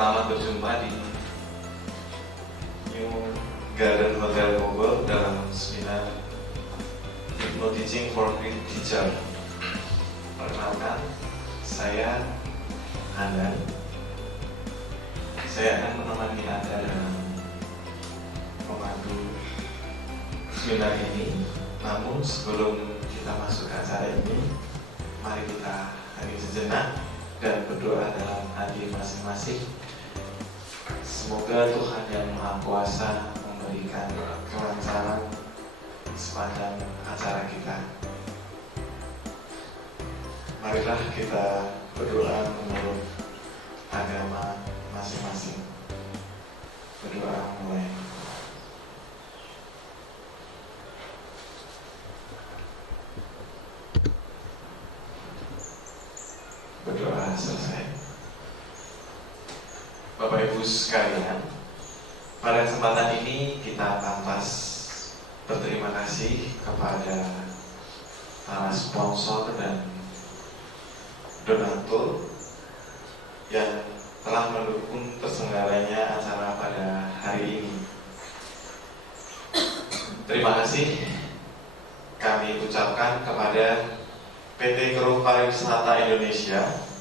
Selamat berjumpa di New Garden Hotel Bogor dalam seminar Hypno Teaching for Great Teacher. Perkenalkan, saya Andan. Saya akan menemani Anda dalam memandu seminar ini. Namun sebelum kita masuk ke acara ini, mari kita hening sejenak dan berdoa dalam hati masing-masing. Semoga Tuhan yang Maha Kuasa memberikan kelancaran sepanjang acara kita. Marilah kita berdoa menurut agama masing-masing. Berdoa mulai. Berdoa selesai. Bapak Ibu sekalian, pada kesempatan ini kita pantas berterima kasih kepada para sponsor dan donatur yang telah mendukung terselenggaranya acara pada hari ini. Terima kasih kami ucapkan kepada PT Group Pariwisata Indonesia,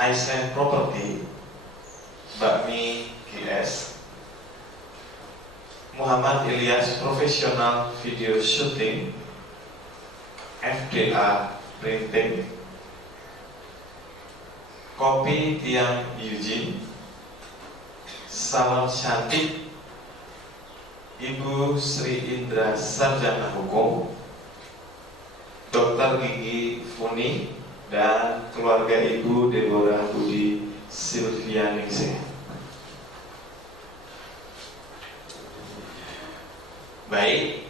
Iceland Property, Bakmi GS, Muhammad Ilyas Professional Video Shooting, FDA Printing, Kopi Tiang Eugene, Salon Cantik, Ibu Sri Indra Sarjana Hukum, Dr. Gigi Funi, dan keluarga Ibu Deborah Budi Silvianingsih. Baik,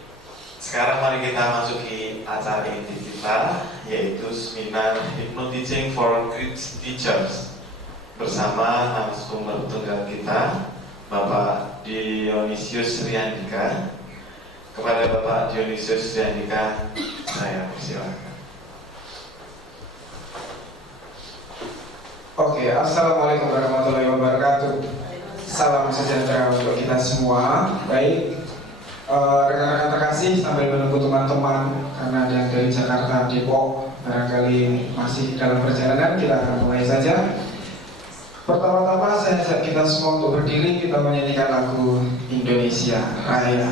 sekarang mari kita masuki acara inti kita, yaitu seminar Hypno Teaching for Great Teachers bersama narasumber tunggal kita, Bapak Dionysius Riandika. Kepada Bapak Dionysius Riandika, saya persilakan. Oke, assalamualaikum warahmatullahi wabarakatuh. Salam sejahtera untuk kita semua. Baik, rekan-rekan terkasih, sambil menunggu teman-teman karena ada yang dari Jakarta, Depok barangkali masih dalam perjalanan, kita akan mulai saja. Pertama-tama saya ajak kita semua untuk berdiri, kita menyanyikan lagu Indonesia Raya.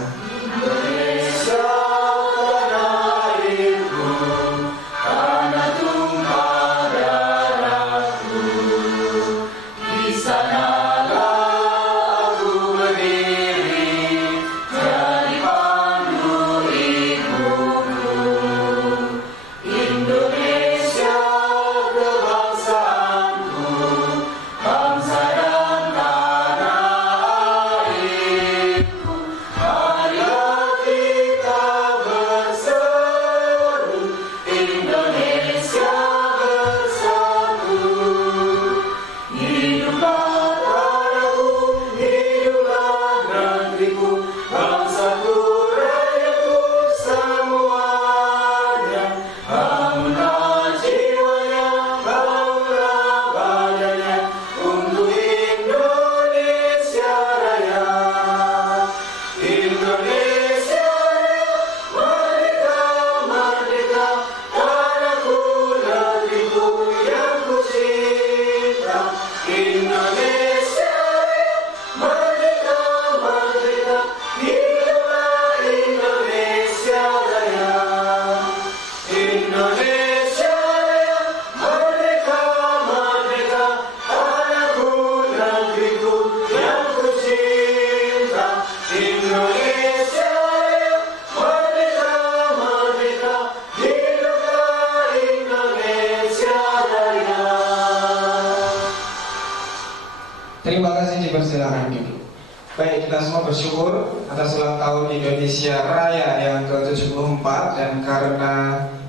Terima kasih, dipersilakan duduk. Baik, kita semua bersyukur atas ulang tahun Indonesia Raya yang ke-74, dan karena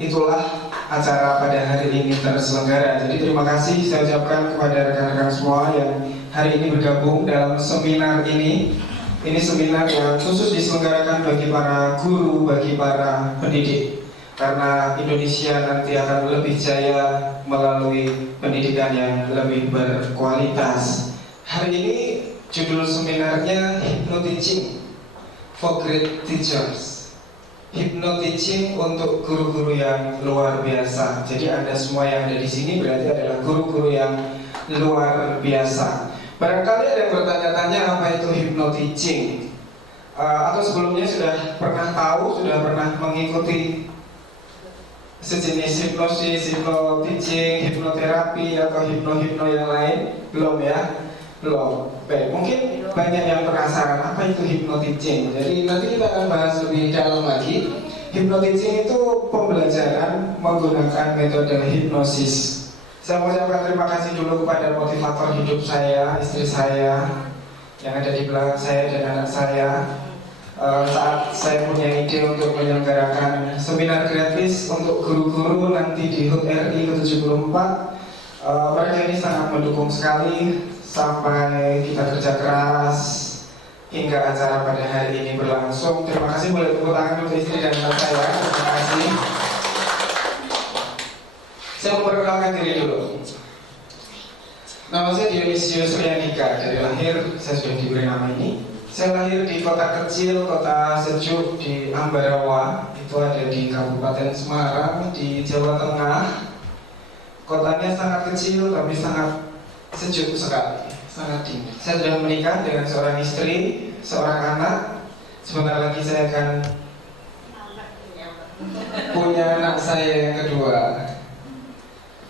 itulah acara pada hari ini terselenggara. Jadi terima kasih saya ucapkan kepada rekan-rekan semua yang hari ini bergabung dalam seminar ini. Ini seminar yang khusus diselenggarakan bagi para guru, bagi para pendidik. karena Indonesia nanti akan lebih jaya melalui pendidikan yang lebih berkualitas. Hari ini judul seminarnya Hypno-Teaching for Great Teachers. Hypno-Teaching untuk guru-guru yang luar biasa. Jadi Anda semua yang ada di sini berarti adalah guru-guru yang luar biasa. Barangkali ada yang bertanya-tanya apa itu Hypno-Teaching, atau sebelumnya sudah pernah tahu, sudah pernah mengikuti sejenis hipnosis, hypno-teaching, hipnoterapi atau hipno-hipno yang lain? Belum ya? Belum. Baik, mungkin banyak yang penasaran apa itu hypno-teaching. Jadi nanti kita akan bahas lebih dalam lagi. Hypno-teaching itu pembelajaran menggunakan metode hipnosis. Saya mengucapkan terima kasih dulu kepada motivator hidup saya, istri saya yang ada di belakang saya dan anak saya. Saat saya punya ide untuk menyelenggarakan seminar gratis untuk guru-guru nanti di HUT RI ke-74, mereka ini sangat mendukung sekali sampai kita kerja keras hingga acara pada hari ini berlangsung. Terima kasih, boleh tepuk tangan untuk istri dan anak saya. Terima kasih. Saya memperkenalkan diri dulu. Nama saya Dionisius Riandika. Dari lahir saya sudah diberi nama ini. Saya lahir di kota kecil, kota sejuk di Ambarawa. Itu ada di Kabupaten Semarang, di Jawa Tengah. Kotanya sangat kecil tapi sangat sejuk sekali, sangat dingin. Saya sudah menikah dengan seorang istri, seorang anak. Sebentar lagi saya akan punya anak saya yang kedua.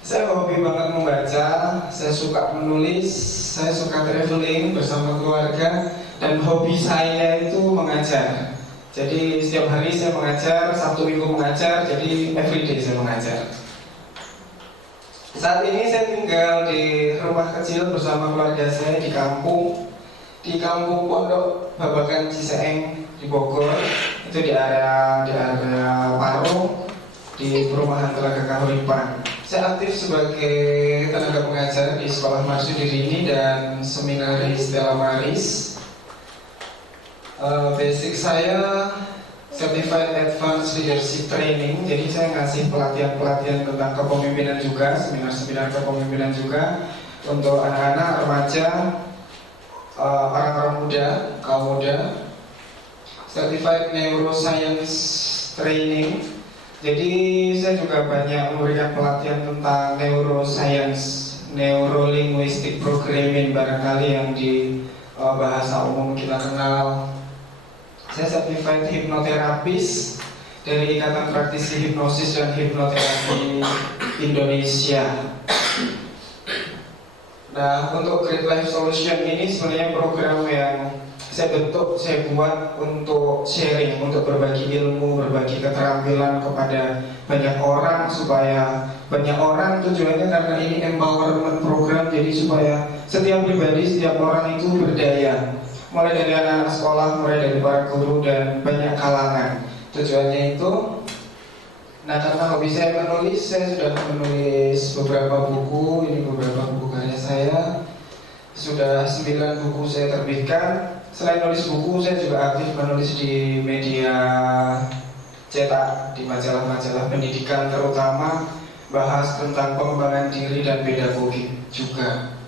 Saya hobi banget membaca, saya suka menulis, saya suka traveling bersama keluarga, dan hobi saya itu mengajar. Jadi setiap hari saya mengajar, Sabtu Minggu mengajar, jadi everyday saya mengajar. Saat ini saya tinggal di rumah kecil bersama keluarga saya di kampung Pondok Babakan Ciseeng di Bogor. Itu di area Parung, di perumahan Telaga Kahuripan. Saya aktif sebagai tenaga pengajar di Sekolah Marsudiri ini dan seminaris Stella Maris. Basic saya Certified Advanced Leadership Training. Jadi saya ngasih pelatihan-pelatihan tentang kepemimpinan juga, seminar-seminar kepemimpinan juga untuk anak-anak, remaja, orang-orang muda, kaum muda. Certified Neuroscience Training. Jadi saya juga banyak memberikan pelatihan tentang neuroscience, neurolinguistic programming, barangkali yang di bahasa umum kita kenal. Saya certified hipnoterapis dari Ikatan Praktisi Hipnosis dan Hipnoterapi Indonesia. Nah, untuk Great Life Solution ini sebenarnya program yang saya bentuk, saya buat untuk sharing, untuk berbagi ilmu, berbagi keterampilan kepada banyak orang, supaya banyak orang, tujuannya karena ini empowerment program, jadi supaya setiap pribadi, setiap orang itu berdaya, mulai dari anak-anak sekolah, mulai dari para guru dan banyak kalangan. Tujuannya itu, nah karena hobi saya menulis, saya sudah menulis beberapa buku. Ini beberapa buku karya saya, sudah 9 buku saya terbitkan. Selain nulis buku, saya juga aktif menulis di media cetak, di majalah-majalah pendidikan, terutama bahas tentang pengembangan diri dan pedagogi juga.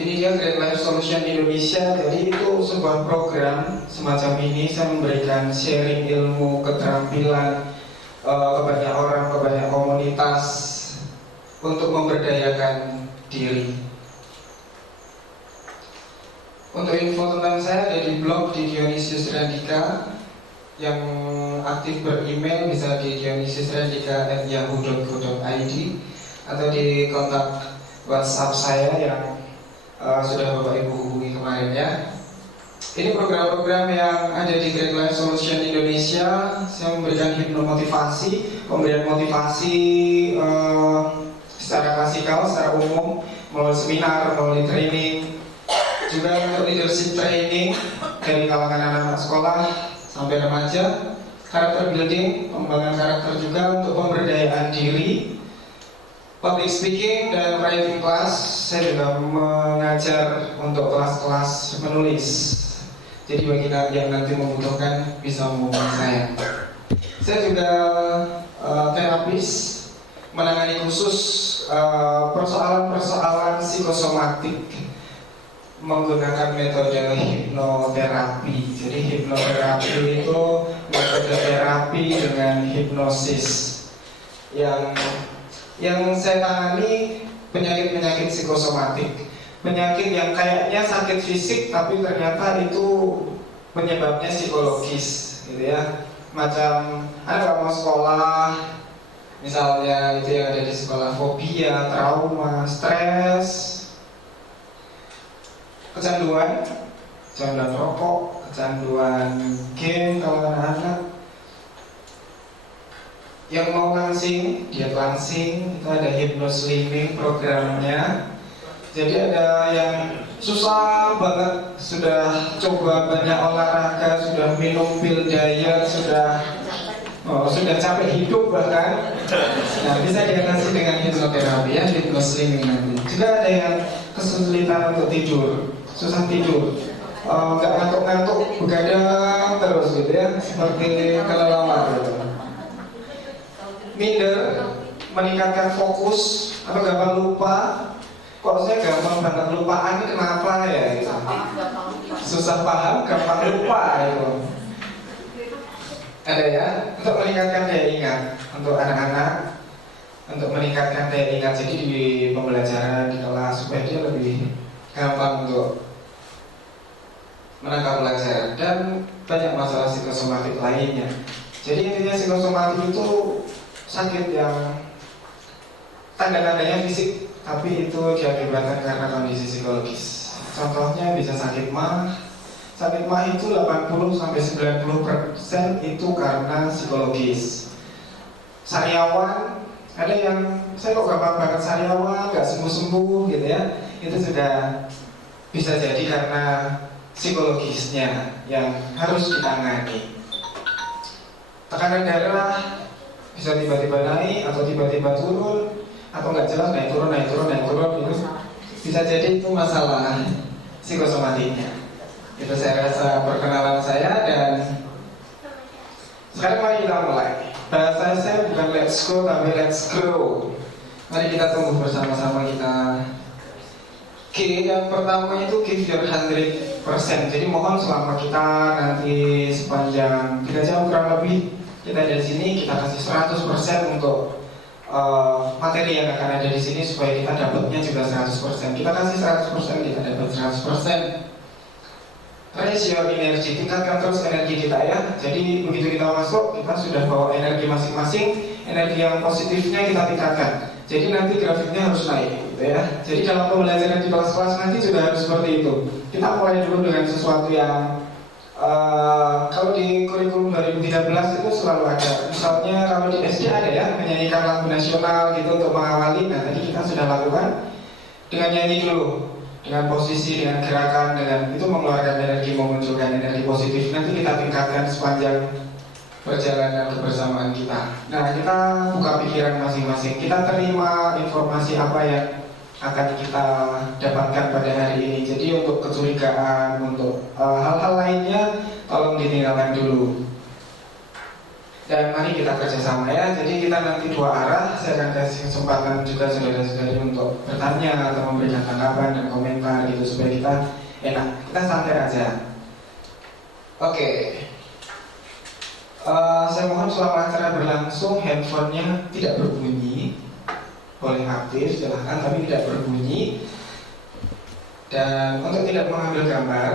Ini dia Great Life Solution Indonesia. Jadi itu sebuah program semacam ini. Saya memberikan sharing ilmu, keterampilan ke banyak orang, ke banyak komunitas untuk memberdayakan diri. Untuk info tentang saya ada di blog di Dionisius Riandika. Yang aktif beremail bisa di dionisiusriandika@yahoo.co.id atau di kontak WhatsApp saya yang sudah Bapak Ibu hubungi kemarin ya. Ini program-program yang ada di Great Life Solution Indonesia. Saya memberikan hipnomotivasi, pemberian motivasi secara klasikal, secara umum, melalui seminar, melalui training. Juga untuk leadership training dari kalangan anak-anak sekolah sampai remaja, karakter building, pengembangan karakter juga untuk pemberdayaan diri, public speaking dan writing class. Saya juga mengajar untuk kelas-kelas menulis. Jadi bagi yang nanti membutuhkan bisa menghubungi saya. Saya juga terapis, menangani khusus persoalan-persoalan psikosomatik menggunakan metode hipnoterapi. Jadi hipnoterapi itu metode terapi dengan hipnosis. Yang saya tangani penyakit-penyakit psikosomatik, penyakit yang kayaknya sakit fisik tapi ternyata itu penyebabnya psikologis, gitu ya. Macam Anda nggak mau sekolah, misalnya itu yang ada di sekolah, fobia, trauma, stres, kecanduan rokok, kecanduan game kalau anak-anak. Yang mau langsing, diet langsing, itu ada hypnoslimming programnya. Jadi ada yang susah banget, sudah coba banyak olahraga, sudah minum pil diet, sudah capek hidup bahkan. Nah, bisa diatasi dengan hipnoterapi ya, hypnoslimming nanti. Juga ada yang kesulitan untuk tidur, susah tidur, nggak ngantuk-ngantuk, begadang terus gitu ya, seperti kelelawar gitu. Minder, meningkatkan fokus atau gampang lupa. Kok saya gampang banget lupaan, kenapa ya gitu. Susah paham, gampang lupa gitu. Ada ya, untuk meningkatkan daya ingat untuk anak-anak, untuk meningkatkan daya ingat. Jadi di pembelajaran di kelas supaya dia lebih gampang untuk menangkap pelajaran. Dan banyak masalah psikosomatik lainnya. Jadi intinya psikosomatik itu sakit yang tanda-tandanya fisik, tapi itu diakibatkan karena kondisi psikologis. Contohnya bisa sakit mah. Sakit mah itu 80-90% itu karena psikologis. Sariawan, ada yang saya kok gampang banget sariawan, nggak sembuh-sembuh gitu ya. Itu sudah bisa jadi karena psikologisnya yang harus ditangani. Tekanan darah bisa tiba-tiba naik atau tiba-tiba turun, atau nggak jelas naik turun itu bisa jadi itu masalah psikosomatiknya. Itu saya rasa perkenalan saya, dan sekarang mari kita mulai. Bahasa saya bukan let's go tapi let's grow. Mari kita tunggu bersama-sama kita. Yang pertama itu give your 100%. Jadi mohon selama kita nanti sepanjang 3 jam kurang lebih kita dari sini, kita kasih 100% untuk materi yang akan ada di sini supaya kita dapatnya juga 100%. Kita kasih 100%, kita dapat 100%. Raise your energy, tingkatkan terus energi kita ya. Jadi begitu kita masuk, kita sudah bawa energi masing-masing. Energi yang positifnya kita tingkatkan. Jadi nanti grafiknya harus naik, gitu ya. Jadi dalam pembelajaran di kelas-kelas nanti juga harus seperti itu. Kita mulai dulu dengan sesuatu yang kalau di kurikulum 2013 itu selalu ada. Misalnya kalau di SD ada ya, menyanyikan lagu nasional gitu untuk mengawali. Nah tadi kita sudah lakukan dengan nyanyi dulu, dengan posisi, dengan gerakan, dengan itu mengeluarkan energi, memunculkan energi positif. Nanti kita tingkatkan sepanjang perjalanan kebersamaan kita. Nah kita buka pikiran masing-masing, kita terima informasi apa yang akan kita dapatkan pada hari ini. Jadi untuk kecurigaan, untuk hal-hal lainnya tolong ditinggalkan dulu. Dan mari kita kerjasama ya. Jadi kita nanti 2 arah. Saya akan kasih kesempatan juga saudara-saudari untuk bertanya atau memberikan tanggapan dan komentar gitu supaya kita enak. Kita santai aja. Oke. Saya mohon selama acara berlangsung handphonenya tidak berbunyi. Boleh aktif silahkan, tapi tidak berbunyi. Dan untuk tidak mengambil gambar,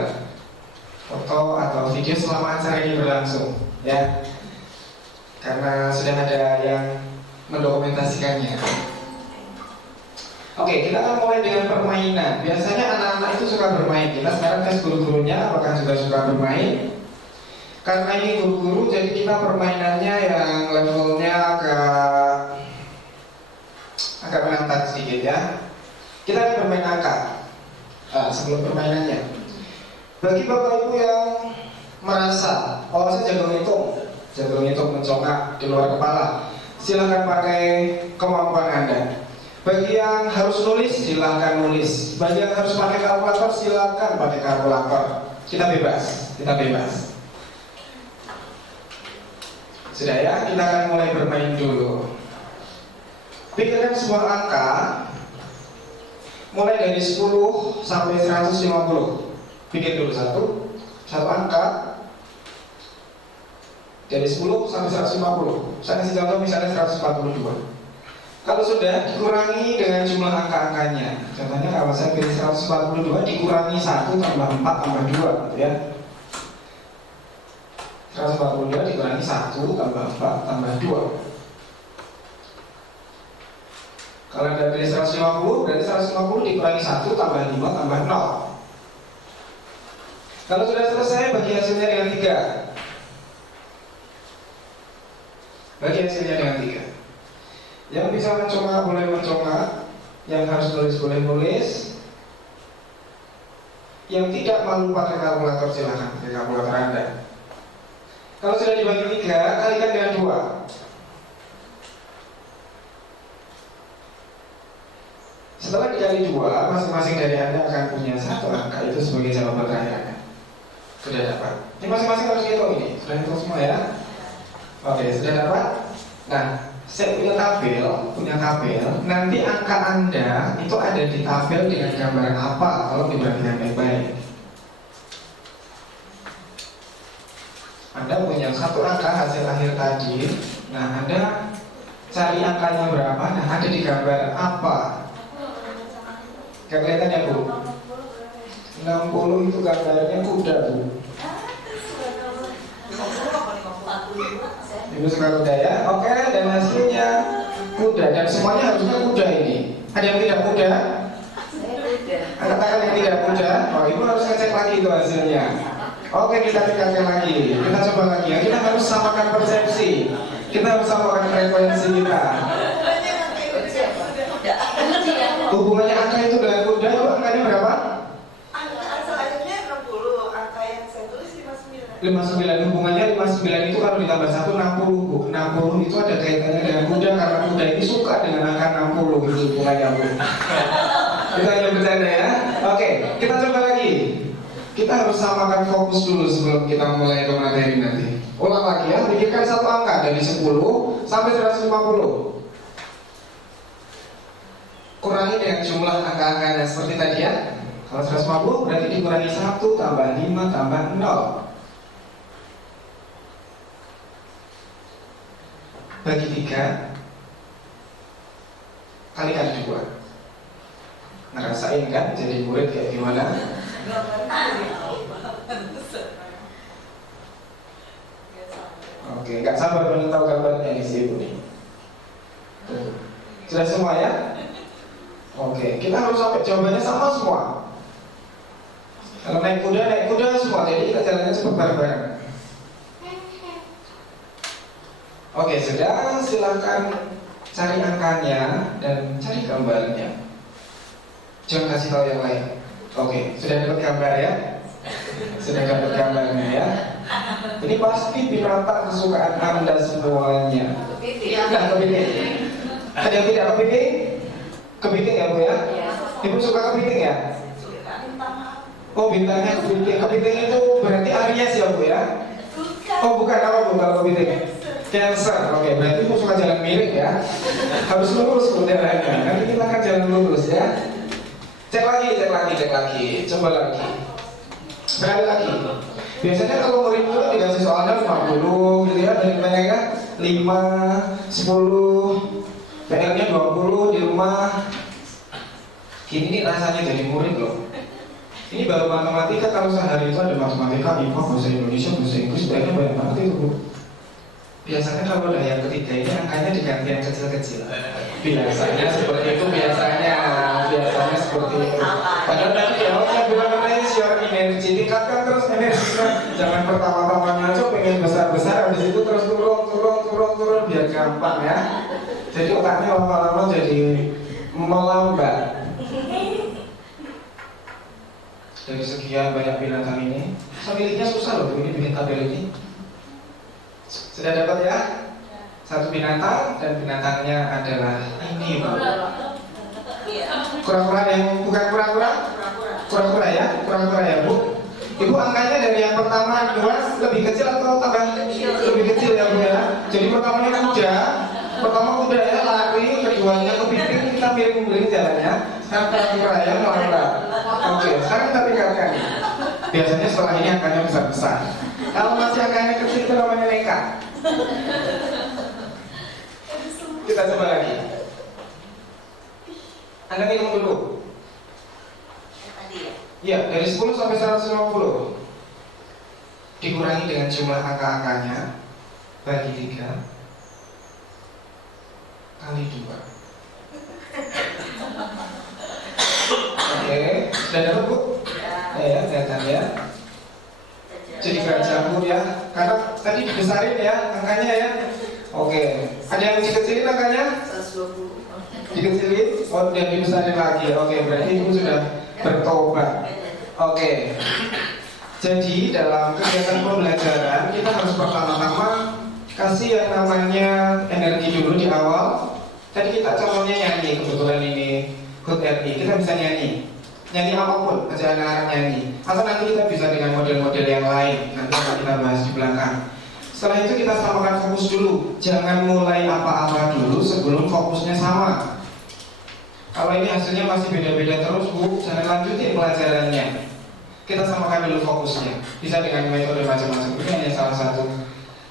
foto atau video selama acara ini berlangsung ya, karena sudah ada yang mendokumentasikannya. Oke, kita akan mulai dengan permainan. Biasanya anak-anak itu suka bermain. Kita sekarang tes guru-gurunya apakah juga suka bermain. Karena ini guru-guru, jadi kita permainannya yang levelnya agak menantang sedikit ya. Kita akan bermain angka. Sebelum permainannya, bagi bapak ibu yang merasa saya jago ngitung mencongak di luar kepala, silahkan pakai kemampuan Anda. Bagi yang harus nulis, silahkan nulis. Bagi yang harus pakai kalkulator, silahkan pakai kalkulator. Kita bebas. Kita bebas. Sudah ya, kita akan mulai bermain dulu. Pikirkan sebuah angka mulai dari 10 sampai 150. Pikir dulu satu angka dari 10 sampai 150. Saya kasih contoh misalnya 142. Kalau sudah dikurangi dengan jumlah angka-angkanya. Contohnya kalau saya pilih 142 dikurangi 1 tambah 4 tambah 2 gitu ya. 142 dikurangi 1 tambah 4 tambah 2. Kalau Anda pilih 150, berarti 150 dikurangi 1 tambah 5 tambah 0. Kalau sudah selesai, bagi hasilnya dengan 3. Bagi hasilnya dengan 3. Yang bisa menconga boleh menconga, yang harus tulis boleh nulis. Yang tidak mau pakai kalkulator silahkan pakai kalkulator Anda. Kalau sudah dibagi 3, kalikan dengan 2. Setelah dikali 2, masing-masing dari Anda akan punya satu angka itu sebagai jawaban terakhir Anda. Sudah dapat. Ini masing-masing harus hitung ini. Sudah hitung semua ya? Oke, sudah dapat? Nah, saya punya tabel. Nanti angka Anda itu ada di tabel dengan gambar apa kalau diperhatikan baik-baik. Anda punya satu angka hasil akhir tadi. Nah, Anda cari angkanya berapa? Nah, ada di gambar apa? Gak kelihatan ya Bu? 60 itu gambarnya kuda Bu. Ibu suka kuda ya? Oke, dan hasilnya kuda. Dan semuanya harusnya kuda ini. Ada yang tidak kuda? Anak-anak yang tidak kuda? Oh, Ibu harus ngecek lagi itu hasilnya. Oke, kita tingkatkan lagi. Kita coba lagi. Kita harus samakan persepsi. Kita harus samakan frekuensi kita. Hubungannya angka itu dengan kuda itu angkanya berapa? Angka asalnya 60, angka yang saya tulis 59. 59. Hubungannya 59 itu kalau ditambah 1 60 Bu. 60 itu ada kaitannya dengan kuda karena kuda ini suka dengan angka 60 itu hubungannya Bu. Kita hanya bercanda ya. Oke, kita coba lagi. Kita harus samakan fokus dulu sebelum kita mulai ke materi nanti. Ulang lagi ya, pikirkan satu angka dari 10 sampai 150. Kurangi dengan jumlah angka-angkanya seperti tadi ya. Kalau 150 berarti dikurangi 1 tambah 5 tambah 0. Bagi 3 kalikan 2. Ngerasain kan jadi murid kayak gimana? Oke, nggak sabar pengen tahu gambarnya di sini nih. Sudah semua ya? Oke, kita harus sampai jawabannya sama semua. Kalau naik kuda semua. Jadi kita jalannya cepat bareng-bareng. Oke, sudah. Silakan cari angkanya dan cari gambarnya. Jangan kasih tahu yang lain. Oke, sudah dapat gambar ya? Sudah dapat gambarnya ya? Ini pasti binatang kesukaan Anda semuanya. Enggak kepiting? Ada yang tidak kepiting? Kepiting ya Bu ya? Ibu suka kepiting ya? Oh, bintangnya kepiting. Kepiting itu berarti Aries ya Bu ya? Oh, bukan apa Bu kalau kepiting? Cancer. Oke, berarti Ibu suka jalan miring ya? Harus lurus kendaranya. Nanti kita akan jalan lurus ya. Cek lagi. Coba lagi. Sekali lagi. Biasanya kalau murid-murid dikasih soalnya 50 gitu ya, dari banyaknya 5, 10, PR-nya 20 di rumah. Gini nih rasanya jadi murid loh. Ini baru matematika, kalau sehari itu ada matematika, IPA, bahasa Indonesia, bahasa Inggris, PR-nya banyak banget itu Bu. Biasanya kalau udah yang ketiga ini angkanya diganti yang kecil-kecil. Biasanya seperti itu, biasanya seperti itu. Padahal nanti ya saya bilang share energi, tingkatkan terus energi. Jangan pertama-tamanya aja pengen besar-besar, habis itu terus turun biar gampang ya. Jadi otaknya lama-lama jadi melambat. Dari sekian banyak binatang ini, pemiliknya susah loh ini bikin tabel ini. Sudah dapat ya? Satu binatang dan binatangnya adalah ini Bu. Kura-kura yang bukan kura-kura ya Bu. Ibu angkanya dari yang pertama kedua lebih kecil atau tambah lebih kecil ya Bu ya. Jadi pertamanya kuda ya lari, keduanya kepiting, kita miring-miring jalannya. Sekarang kita ayam melangkah. Oke, sekarang kita tingkatkan. Biasanya setelah ini angkanya besar-besar. Kalau masih angkanya kecil itu namanya nekat. Kita coba lagi. Anda hitung dulu. Ya, dari 10 sampai 150 dikurangi dengan jumlah angka-angkanya, bagi 3 kali 2. Oke, sudah dapat Bu? Ya, kelihatan ya. Jadi gak campur ya, karena tadi dibesarin ya angkanya ya. Oke, ada yang dikecilin angkanya? 120. Dikecilin? Oh, dan dibesarin lagi. Oke, berarti Ibu sudah bertobat. Oke. Jadi dalam kegiatan pembelajaran kita harus pertama-tama kasih yang namanya energi dulu di awal. Tadi kita contohnya nyanyi, kebetulan ini HUT RI, kita bisa nyanyi. Nyanyi apapun, aja anak-anak nyanyi. Atau nanti kita bisa dengan model-model yang lain. Nanti akan kita bahas di belakang. Setelah itu kita samakan fokus dulu. Jangan mulai apa-apa dulu sebelum fokusnya sama. Kalau ini hasilnya masih beda-beda terus Bu, jangan lanjutin pelajarannya. Kita samakan dulu fokusnya. Bisa dengan metode macam-macam. Ini hanya salah satu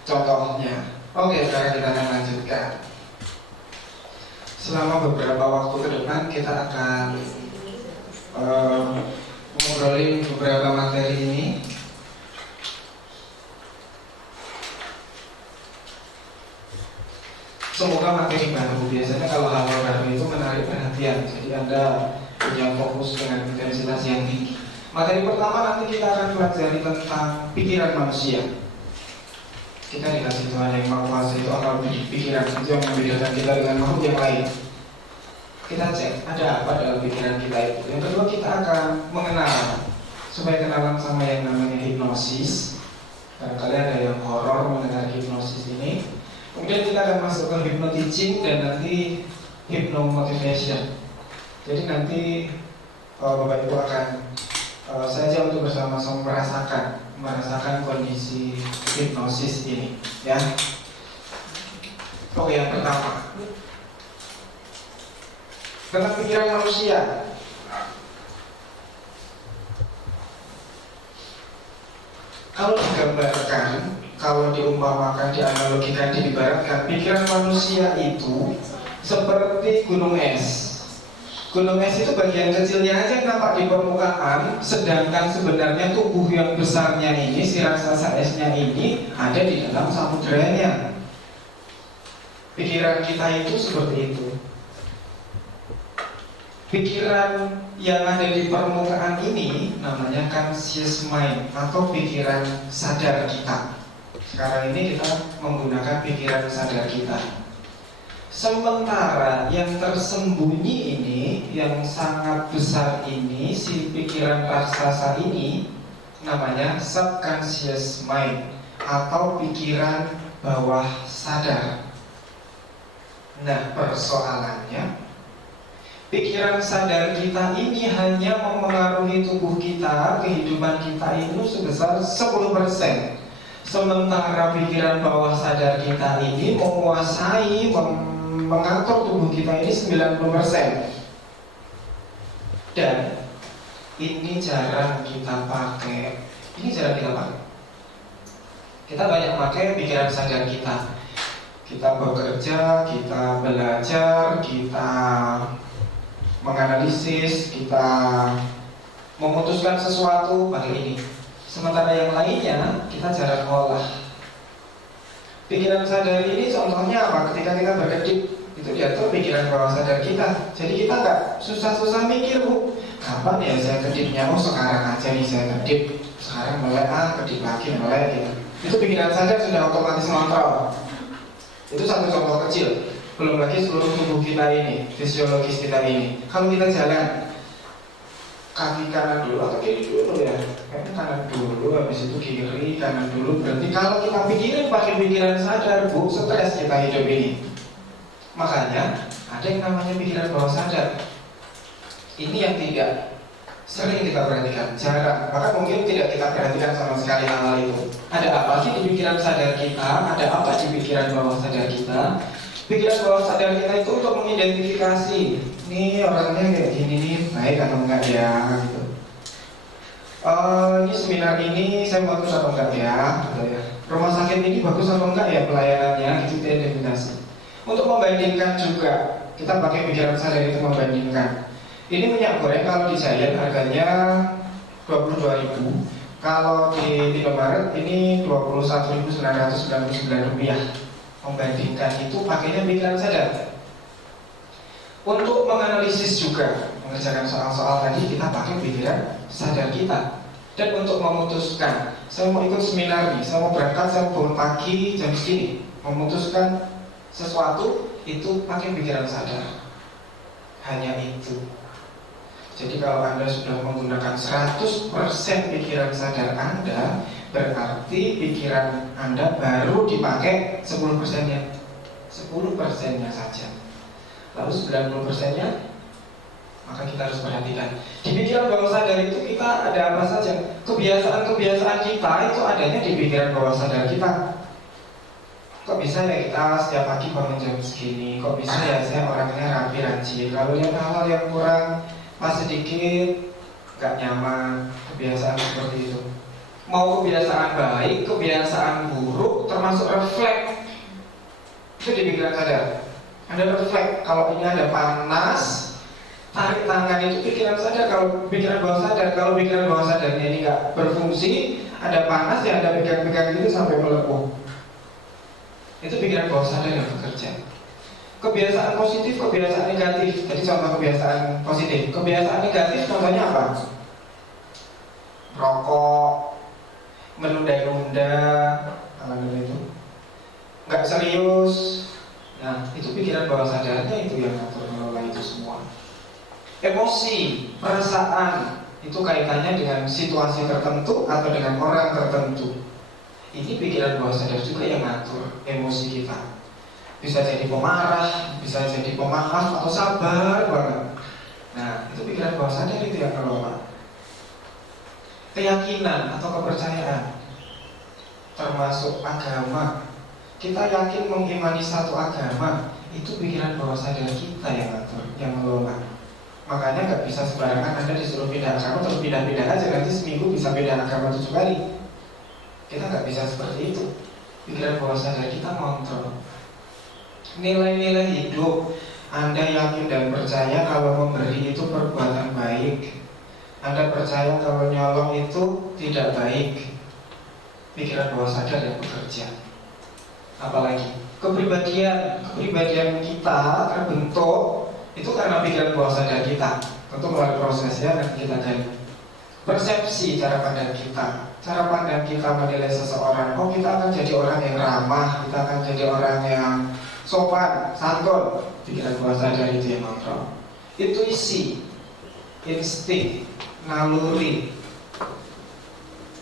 contohnya. Oke, sekarang kita akan lanjutkan. Selama beberapa waktu ke depan kita akan ngobrolin beberapa materi ini. Semoga materi baru. Biasanya kalau hal-hal baru itu menarik perhatian. Jadi Anda punya fokus dengan intensitas yang tinggi. Materi pertama nanti kita akan pelajari tentang pikiran manusia. Kita dikasih Tuhan yang Maha Kuasa itu akal pikiran, itu yang membedakan kita dengan makhluk yang lain. Kita cek ada apa dalam pikiran kita itu. Yang kedua kita akan mengenal, supaya kenalan sama yang namanya hipnosis. Barangkali ada yang horor mendengar hipnosis ini. Kemudian kita akan masuk ke hypnoteaching dan nanti hypnomotivation. Jadi nanti Bapak Ibu akan saja untuk bersama-sama merasakan kondisi hipnosis ini, ya. Oke, yang pertama tentang pikiran manusia. Kalau digambarkan, kalau diumpamakan, dianalogikan, diibaratkan, pikiran manusia itu seperti gunung es. Gunung es itu bagian kecilnya aja yang nampak di permukaan, sedangkan sebenarnya tubuh yang besarnya ini, si raksasa esnya ini ada di dalam samudranya. Pikiran kita itu seperti itu. Pikiran yang ada di permukaan ini namanya conscious mind atau pikiran sadar kita. Sekarang ini kita menggunakan pikiran sadar kita. Sementara yang tersembunyi ini, yang sangat besar ini, si pikiran raksasa ini namanya subconscious mind atau pikiran bawah sadar. Nah, persoalannya pikiran sadar kita ini hanya mempengaruhi tubuh kita, kehidupan kita itu sebesar 10%. Sementara pikiran bawah sadar kita ini menguasai, mengatur tubuh kita ini 90%. Dan ini jarang kita pakai. Kita banyak pakai pikiran sadar kita. Kita bekerja, kita belajar, kita menganalisis, kita memutuskan sesuatu pakai ini. Sementara yang lainnya kita jarang olah. Pikiran sadar ini contohnya apa? Ketika kita berkedip, itu diatur pikiran bawah sadar kita. Jadi kita nggak susah-susah mikir, Bu, kapan ya saya kedipnya? Oh, sekarang aja nih saya kedip. Sekarang melek, kedip lagi, melek gitu. Itu pikiran sadar sudah otomatis ngontrol. Itu satu contoh kecil. Belum lagi seluruh tubuh kita ini, fisiologis kita ini. Kalau kita jalan, kaki kanan dulu atau kiri dulu ya, kayaknya kanan dulu, habis itu kiri, kanan dulu. Berarti kalau kita pikirin pakai pikiran sadar, Bu, stres kita hidup ini. Makanya ada yang namanya pikiran bawah sadar. Ini yang tidak Sering kita perhatikan, jarang, bahkan mungkin tidak kita perhatikan sama sekali hal itu. Ada apa sih di pikiran sadar kita? Ada apa di pikiran bawah sadar kita? Pikiran bawah sadar kita itu untuk mengidentifikasi, nih orangnya kayak gini nih, baik atau enggak ya, gitu. Ini seminar ini saya bagus atau enggak ya, gitu ya. Rumah sakit ini bagus atau enggak ya pelayanannya, gitu kita identifikasi. Untuk membandingkan juga, kita pakai pikiran sadar itu membandingkan. Ini minyak goreng kalau di Giant harganya 22.000. Kalau di Indomaret ini 21.999 rupiah. Membandingkan itu pakainya pikiran sadar. Untuk menganalisis juga, mengerjakan soal-soal tadi kita pakai pikiran sadar kita. Dan untuk memutuskan, saya mau ikut seminar nih, saya mau berangkat, saya mau bangun pagi jam segini, memutuskan sesuatu itu pakai pikiran sadar. Hanya itu. Jadi kalau Anda sudah menggunakan 100% pikiran sadar Anda, berarti pikiran Anda baru dipakai 10%-nya. 10%-nya saja. Lalu 90%-nya, maka kita harus perhatikan. Di pikiran bawah sadar itu kita ada apa saja? Kebiasaan-kebiasaan kita itu adanya di pikiran bawah sadar kita. Kok bisa ya kita setiap pagi bangun jam segini? Kok bisa ya saya orangnya rapi rajin? Kalau lihat hal yang kurang pas sedikit gak nyaman, kebiasaan seperti itu. Mau kebiasaan baik, kebiasaan buruk, termasuk refleks, itu di pikiran sadar. Ada refleks, kalau ini ada panas, tarik tangan itu pikiran sadar. Kalau pikiran bawah sadar, kalau pikiran bawah sadarnya ini gak berfungsi, ada panas ya ada pegang-pegang itu sampai melepuh. Itu pikiran bawah sadar yang bekerja. Kebiasaan positif, kebiasaan negatif. Tadi contoh kebiasaan positif. Kebiasaan negatif contohnya apa? Rokok, menunda-nunda, apa itu? Nggak serius. Nah, itu pikiran bawah sadarnya itu yang ngatur mengelola itu semua. Emosi, perasaan, itu kaitannya dengan situasi tertentu atau dengan orang tertentu. Ini pikiran bawah sadar juga yang ngatur emosi kita. Bisa jadi pemarah, bisa jadi pemaaf atau sabar banget. Nah, itu pikiran bawah sadar itu yang kelola. Keyakinan atau kepercayaan, termasuk agama. Kita yakin mengimani satu agama, itu pikiran bawah sadar kita yang ngatur, yang mengelola. Makanya nggak bisa sembarangan Anda disuruh pindah agama terus pindah-pindah aja, nanti seminggu bisa pindah agama 7 kali. Kita nggak bisa seperti itu. Pikiran bawah sadar kita mengontrol. Nilai-nilai hidup, Anda yakin dan percaya kalau memberi itu perbuatan baik. Anda percaya kalau nyolong itu tidak baik. Pikiran bawah sadar yang bekerja. Apalagi kepribadian kita terbentuk itu karena pikiran bawah sadar kita. Tentu melalui prosesnya dan kita gali. Persepsi cara pandang kita. Cara pandang kita menilai seseorang. Oh, kita akan jadi orang yang ramah, kita akan jadi orang yang sopan, santun. Pikiran bawah sadar itu yang kontrol. Intuisi, insting, naluri,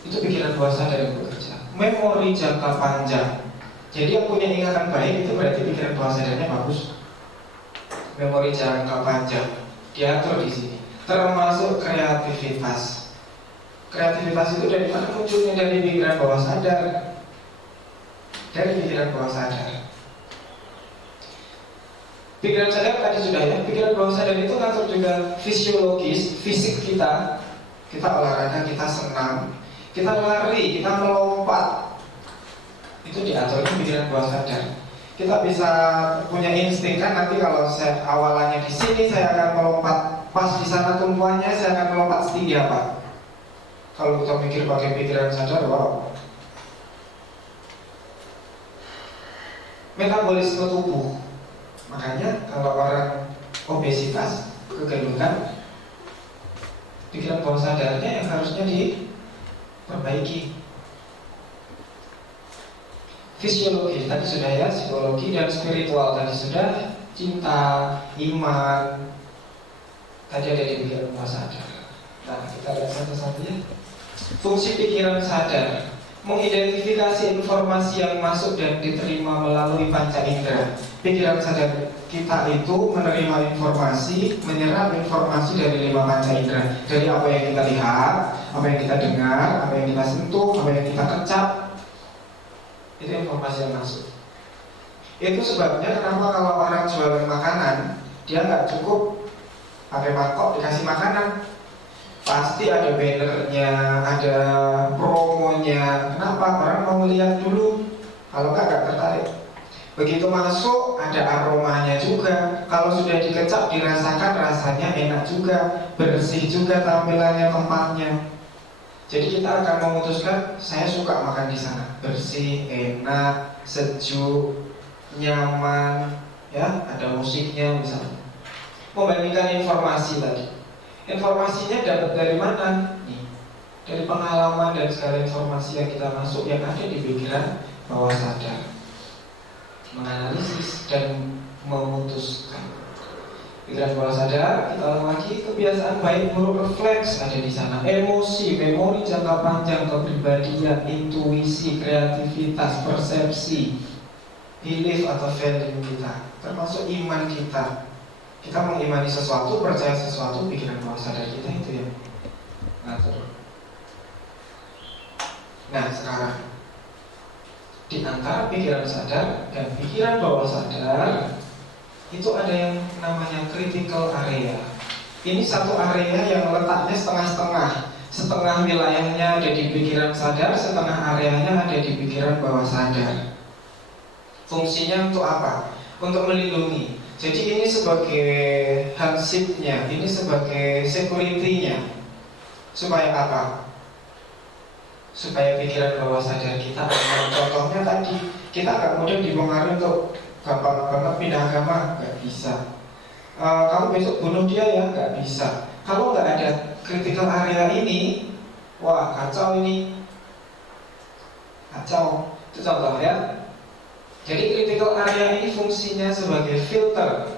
itu pikiran bawah sadar yang bekerja. Memori jangka panjang. Jadi yang punya ingatan baik itu berarti pikiran bawah sadarnya bagus. Memori jangka panjang diatur di sini. Termasuk kreativitas. Kreativitas itu dari mana munculnya? Dari pikiran bawah sadar. Dari pikiran bawah sadar. Pikiran sadar tadi sudah ya. Pikiran bawah sadar itu ngatur juga fisiologis, fisik kita. Kita olahraga, kita senang, kita lari, kita melompat. Itu diaturnya pikiran bawah sadar. Kita bisa punya insting kan, nanti kalau saya awalannya di sini saya akan melompat, pas di sana tumpuannya saya akan melompat setinggi apa. Kalau kita mikir pakai pikiran sadar, wow. Metabolisme tubuh. Makanya kalau orang obesitas, kegendutan, pikiran bawah sadarnya yang harusnya diperbaiki. Fisiologi tadi sudah ya, psikologi dan spiritual tadi sudah, cinta, iman, tadi ada di pikiran bawah sadar. Nah, kita lihat satu-satu ya. Fungsi pikiran sadar mengidentifikasi informasi yang masuk dan diterima melalui panca indera. pikiran sadar kita itu menerima informasi, menyerap informasi dari 5 panca indera, dari apa yang kita lihat, apa yang kita dengar, apa yang kita sentuh, apa yang kita kecap, itu informasi yang masuk. Itu sebabnya kenapa kalau orang jualan makanan, dia nggak cukup pakai mangkok dikasih makanan, pasti ada bannernya, ada promonya. Kenapa? Orang mau lihat dulu, kalau nggak tertarik. Begitu masuk ada aromanya juga. Kalau sudah dikecap dirasakan rasanya enak juga, bersih juga tampilannya, tempatnya. Jadi kita akan memutuskan saya suka makan di sana, bersih, enak, sejuk, nyaman, ya ada musiknya misalnya. Membandingkan informasi tadi. Informasinya dapat dari mana? Nih, dari pengalaman dan segala informasi yang kita masuk yang ada di pikiran bawah sadar. Menganalisis dan memutuskan. Pikiran bawah sadar, kita ulang lagi, kebiasaan baik buruk refleks ada di sana. Emosi, memori jangka panjang, kepribadian, intuisi, kreativitas, persepsi, belief atau value kita, termasuk iman kita. Kita mengimani sesuatu, percaya sesuatu, pikiran bawah sadar kita itu yang ngatur. Nah sekarang di antara pikiran sadar dan pikiran bawah sadar itu ada yang namanya critical area. Ini satu area yang letaknya setengah-setengah. Setengah wilayahnya ada di pikiran sadar, setengah areanya ada di pikiran bawah sadar. Fungsinya untuk apa? Untuk melindungi. Jadi ini sebagai hansipnya, ini sebagai security-nya. Supaya apa? Supaya pikiran bawah sadar kita aman. Contohnya tadi, kita nggak mudah dipengaruhi untuk gampang banget pindah agama, nggak bisa. Kamu besok bunuh dia ya, nggak bisa. Kalau nggak ada critical area ini, wah kacau ini, kacau. Itu contoh ya. Jadi critical area ini fungsinya sebagai filter,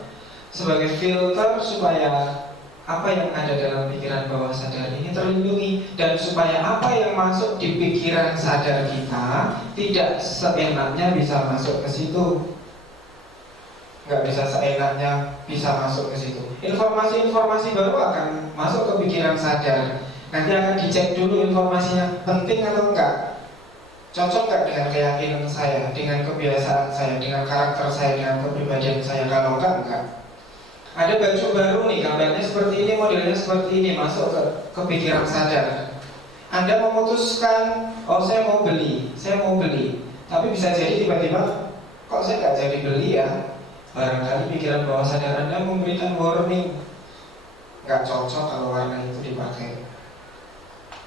supaya apa yang ada dalam pikiran bawah sadar ini terlindungi, dan supaya apa yang masuk di pikiran sadar kita tidak seenaknya bisa masuk ke situ. Nggak bisa seenaknya bisa masuk ke situ. Informasi-informasi baru akan masuk ke pikiran sadar. Nanti akan dicek dulu informasinya penting atau enggak, cocok nggak dengan keyakinan saya, dengan kebiasaan saya, dengan karakter saya, dengan kepribadian saya. Kalau enggak. Ada baju baru nih, gambarnya seperti ini, modelnya seperti ini, masuk ke pikiran sadar. Anda memutuskan, oh saya mau beli. Tapi bisa jadi tiba-tiba, kok saya nggak jadi beli ya? Barangkali pikiran bawah sadar Anda memberikan warning, nggak cocok kalau warna itu dipakai.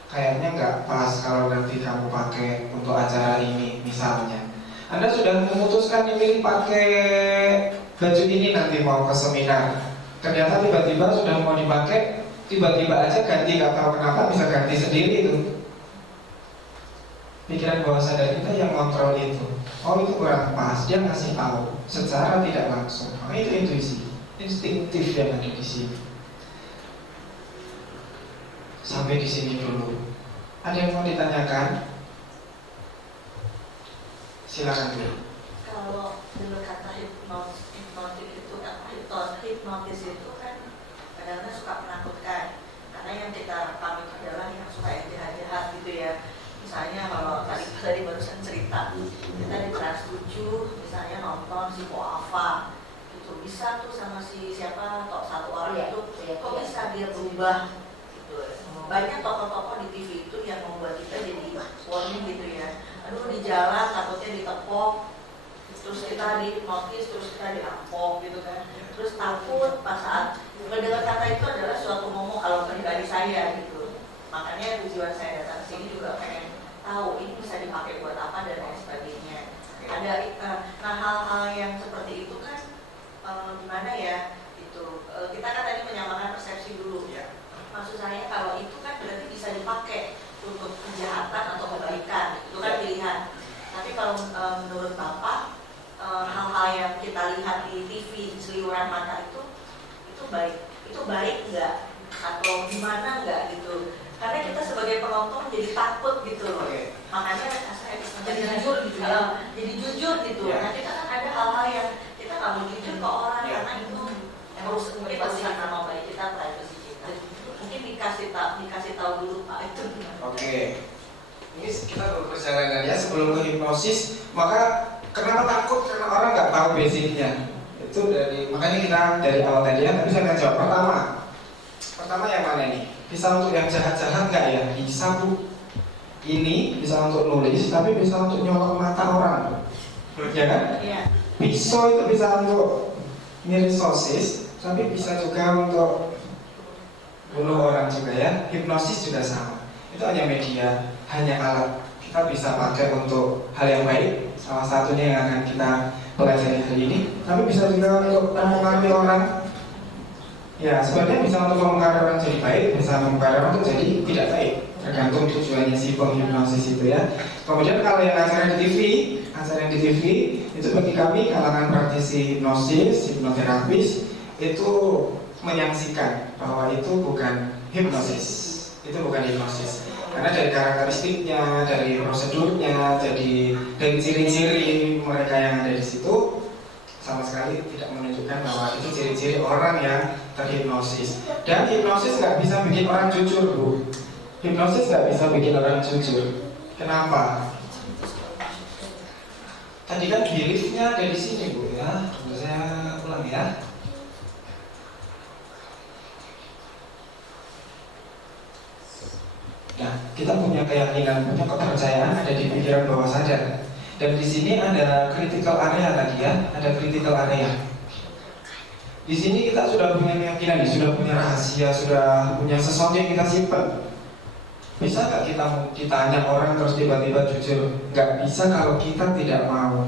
Kayaknya nggak pas kalau nanti kamu pakai untuk acara ini misalnya. Anda sudah memutuskan memilih pakai baju ini nanti mau ke seminar. Ternyata tiba-tiba sudah mau dipakai, tiba-tiba aja ganti, nggak tahu kenapa bisa ganti sendiri itu. Pikiran bawah sadar kita yang kontrol itu. Oh itu kurang pas, dia ngasih tahu secara tidak langsung. Oh itu intuisi, instinktif yang ada di sini. Sampai di sini dulu. Ada yang mau ditanyakan? Silakan dulu. Kalau dulu kata hipnotis itu kan kadang-kadang suka menakutkan, karena yang kita rekam itu adalah yang suka yang jahat-jahat gitu ya. Misalnya kalau tadi barusan cerita kita di Trans 7 misalnya nonton si Po Alpha itu bisa tuh sama si siapa atau satu orang itu kok bisa dia berubah gitu. Banyak tokoh-tokoh di TV itu yang membuat kita jadi warning gitu ya. Aduh di jalan takutnya ditepok, terus kita dihipnotis, terus kita dirampok gitu kan. Terus takut pas saat mendengar kata itu adalah suatu momok kalau pribadi saya gitu. Makanya tujuan saya datang ke sini juga pengen tahu ini bisa dipakai buat apa dan lain sebagainya. Ada nah hal-hal yang seperti itu kan gimana ya itu kita kan tadi menyamakan persepsi dulu ya. Maksud saya kalau itu kan berarti bisa dipakai untuk kejahatan atau kebaikan, itu kan pilihan. Tapi kalau menurut Bapak hal-hal yang kita lihat di TV seliuran mata itu baik nggak atau gimana nggak gitu? Karena kita sebagai penonton jadi takut gitu loh. Makanya saya jadi jujur gitu ya. Jadi jujur gitu. Nah kita kan ada hal-hal yang kita nggak mau jujur ke orang karena itu merusak mungkin urusan nama baik kita, privacy kita. Mungkin dikasih tahu dulu Pak itu. Oke. Ini kita perjalanan ya sebelum ke hipnosis, maka kenapa takut? Karena orang nggak tahu basicnya. Itu makanya kita dari awal tadi ya, tapi saya akan jawab. Pertama yang mana nih? Bisa untuk yang jahat-jahat nggak ya? Bisa Bu. Ini bisa untuk nulis, tapi bisa untuk nyolok mata orang, ya kan? Iya. Pisau itu bisa untuk ngiris sosis, tapi bisa juga untuk bunuh orang juga ya. Hipnosis juga sama. Itu hanya media, hanya alat. Kita bisa pakai untuk hal yang baik. Salah satunya yang akan kita pelajari hari ini. Tapi bisa juga untuk mempengaruhi orang. Ya, sebenarnya bisa untuk mempengaruhi orang jadi baik, bisa mempengaruhi orang untuk jadi tidak baik. Tergantung tujuannya si penghipnosis itu ya. Kemudian kalau yang acara di TV itu bagi kami kalangan praktisi hipnosis, hipnoterapis itu menyaksikan bahwa itu bukan hipnosis, karena dari karakteristiknya, dari prosedurnya, dari ciri-ciri mereka yang ada di situ sama sekali tidak menunjukkan bahwa itu ciri-ciri orang yang terhipnosis. Dan hipnosis nggak bisa bikin orang jujur Bu. Hipnosis nggak bisa bikin orang jujur. Kenapa? Tadi kan beliefnya dari sini Bu ya. Coba saya ulang ya. Nah, kita punya keyakinan, punya kepercayaan ada di pikiran bawah sadar. Dan di sini ada critical area tadi ya, ada critical area. Di sini kita sudah punya keyakinan, sudah punya rahasia, sudah punya sesuatu yang kita simpan. Bisa nggak kita ditanya orang terus tiba-tiba jujur? Nggak bisa kalau kita tidak mau.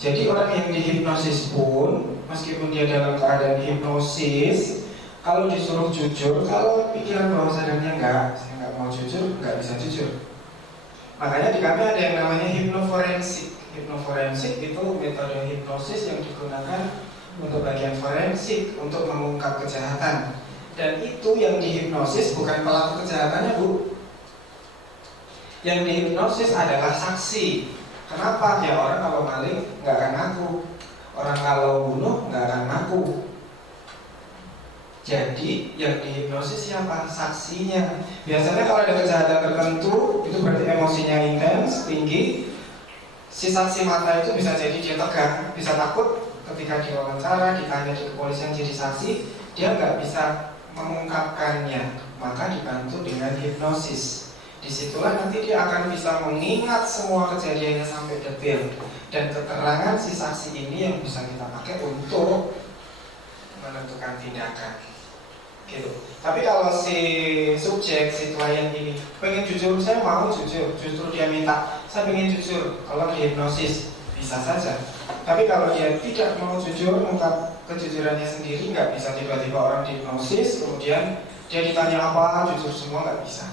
Jadi orang yang dihipnosis pun, meskipun dia dalam keadaan hipnosis, kalau disuruh jujur, kalau pikiran bawah sadarnya saya nggak mau jujur, nggak bisa jujur. Makanya di kami ada yang namanya hipnoforensik. Hipnoforensik itu metode hipnosis yang digunakan untuk bagian forensik untuk mengungkap kejahatan. Dan itu yang dihipnosis bukan pelaku kejahatannya Bu. Yang dihipnosis adalah saksi. Kenapa? Ya orang kalau maling nggak akan ngaku, orang kalau bunuh nggak akan ngaku. Jadi yang dihipnosis siapa? Saksinya. Biasanya kalau ada kejahatan tertentu itu berarti emosinya intens, tinggi. Si saksi mata itu bisa jadi dia tegang, bisa takut ketika diwawancara, ditanya di kepolisian jadi saksi, dia nggak bisa mengungkapkannya, maka dibantu dengan hipnosis. Disitulah nanti dia akan bisa mengingat semua kejadiannya sampai detail, dan keterangan si saksi ini yang bisa kita pakai untuk menentukan tindakan. Gitu. Tapi kalau si subjek, si klien ini pengen jujur, saya mau jujur, justru dia minta saya pengen jujur, kalau dihipnosis bisa saja. Tapi kalau dia tidak mau jujur, mengungkap kejujurannya sendiri, nggak bisa tiba-tiba orang dihipnosis, kemudian dia ditanya apa, jujur semua nggak bisa.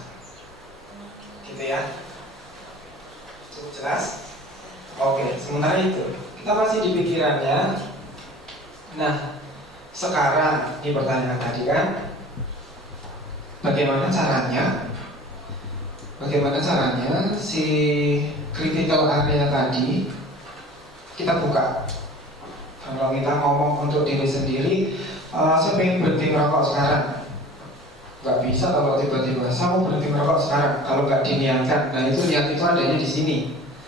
Gitu ya. Cukup jelas? Oke, sementara itu kita masih di pikirannya. Nah, sekarang ini pertanyaan tadi kan, bagaimana caranya si critical area tadi kita buka. Kalau kita ngomong untuk diri sendiri, saya pengen berhenti merokok sekarang, nggak bisa kalau tiba-tiba saya mau berhenti merokok sekarang kalau nggak diniatkan. Nah itu niat itu adanya di sini.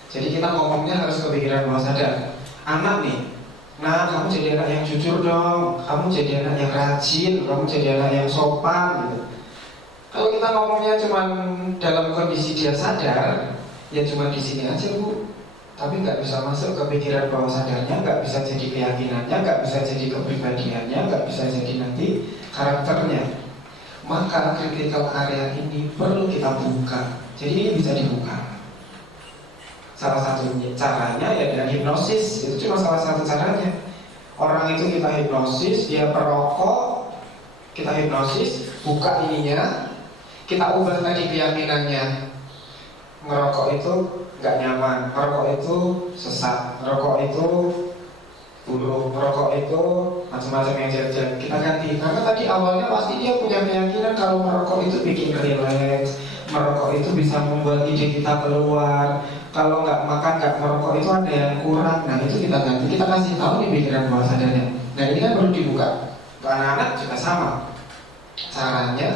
Jadi kita ngomongnya harus kepikiran bawah sadar. Anak nih, nah kamu jadi anak yang jujur dong, kamu jadi anak yang rajin, kamu jadi anak yang sopan gitu. Kalau kita ngomongnya cuma dalam kondisi dia sadar, ya cuma di sini aja Bu. Tapi nggak bisa masuk ke pikiran bawah sadarnya, nggak bisa jadi keyakinannya, nggak bisa jadi kepribadiannya, nggak bisa jadi nanti karakternya. Maka critical area ini perlu kita buka. Jadi ini bisa dibuka. Salah satu caranya ya dengan hipnosis. Itu cuma salah satu caranya. Orang itu kita hipnosis, dia perokok, kita hipnosis, buka ininya, kita ubah tadi keyakinannya. Ngerokok itu nggak nyaman, merokok itu sesat, merokok itu buruk, merokok itu macam-macam yang jelek-jelek. Kita ganti, karena tadi awalnya pasti dia punya keyakinan kalau merokok itu bikin relax, merokok itu bisa membuat ide kita keluar, kalau nggak makan, nggak merokok itu ada yang kurang. Nah itu kita ganti, kita kasih tahu di pikiran bawah sadarnya. Nah ini kan perlu dibuka. Untuk anak-anak juga sama. Caranya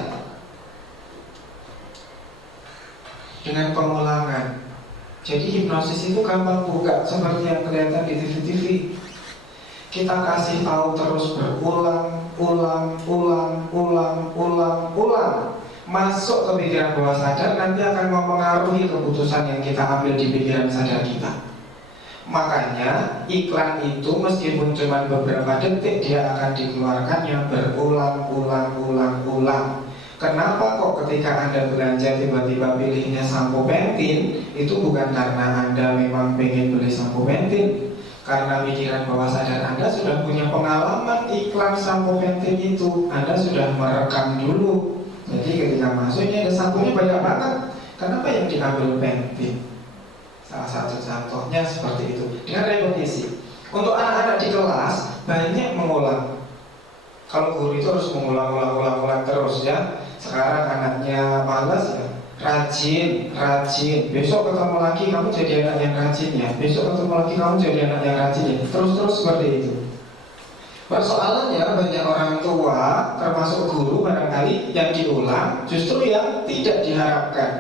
dengan pengulangan. Jadi hipnosis itu gampang buka, seperti yang kelihatan di TV-TV. Kita kasih tahu terus berulang, ulang. Masuk ke pikiran bawah sadar, nanti akan mempengaruhi keputusan yang kita ambil di pikiran sadar kita. Makanya iklan itu meskipun cuma beberapa detik, dia akan dikeluarkannya berulang. Kenapa kok ketika Anda belanja tiba-tiba pilihnya sampo Pentin? Itu bukan karena Anda memang pengen beli sampo Pentin, karena pikiran bawah sadar Anda sudah punya pengalaman iklan sampo Pentin itu. Anda sudah merekam dulu. Jadi ketika masuk ini ada samponya banyak banget. Kenapa yang diambil Pentin? Salah satu contohnya seperti itu. Dengan repetisi. Untuk anak-anak di kelas banyak mengulang. Kalau guru itu harus mengulang terus ya. Sekarang anaknya malas ya, rajin. Besok ketemu lagi kamu jadi anak yang rajin ya. Besok ketemu lagi kamu jadi anak yang rajin ya. Terus seperti itu. Persoalannya banyak orang tua, termasuk guru barangkali, yang diulang justru yang tidak diharapkan.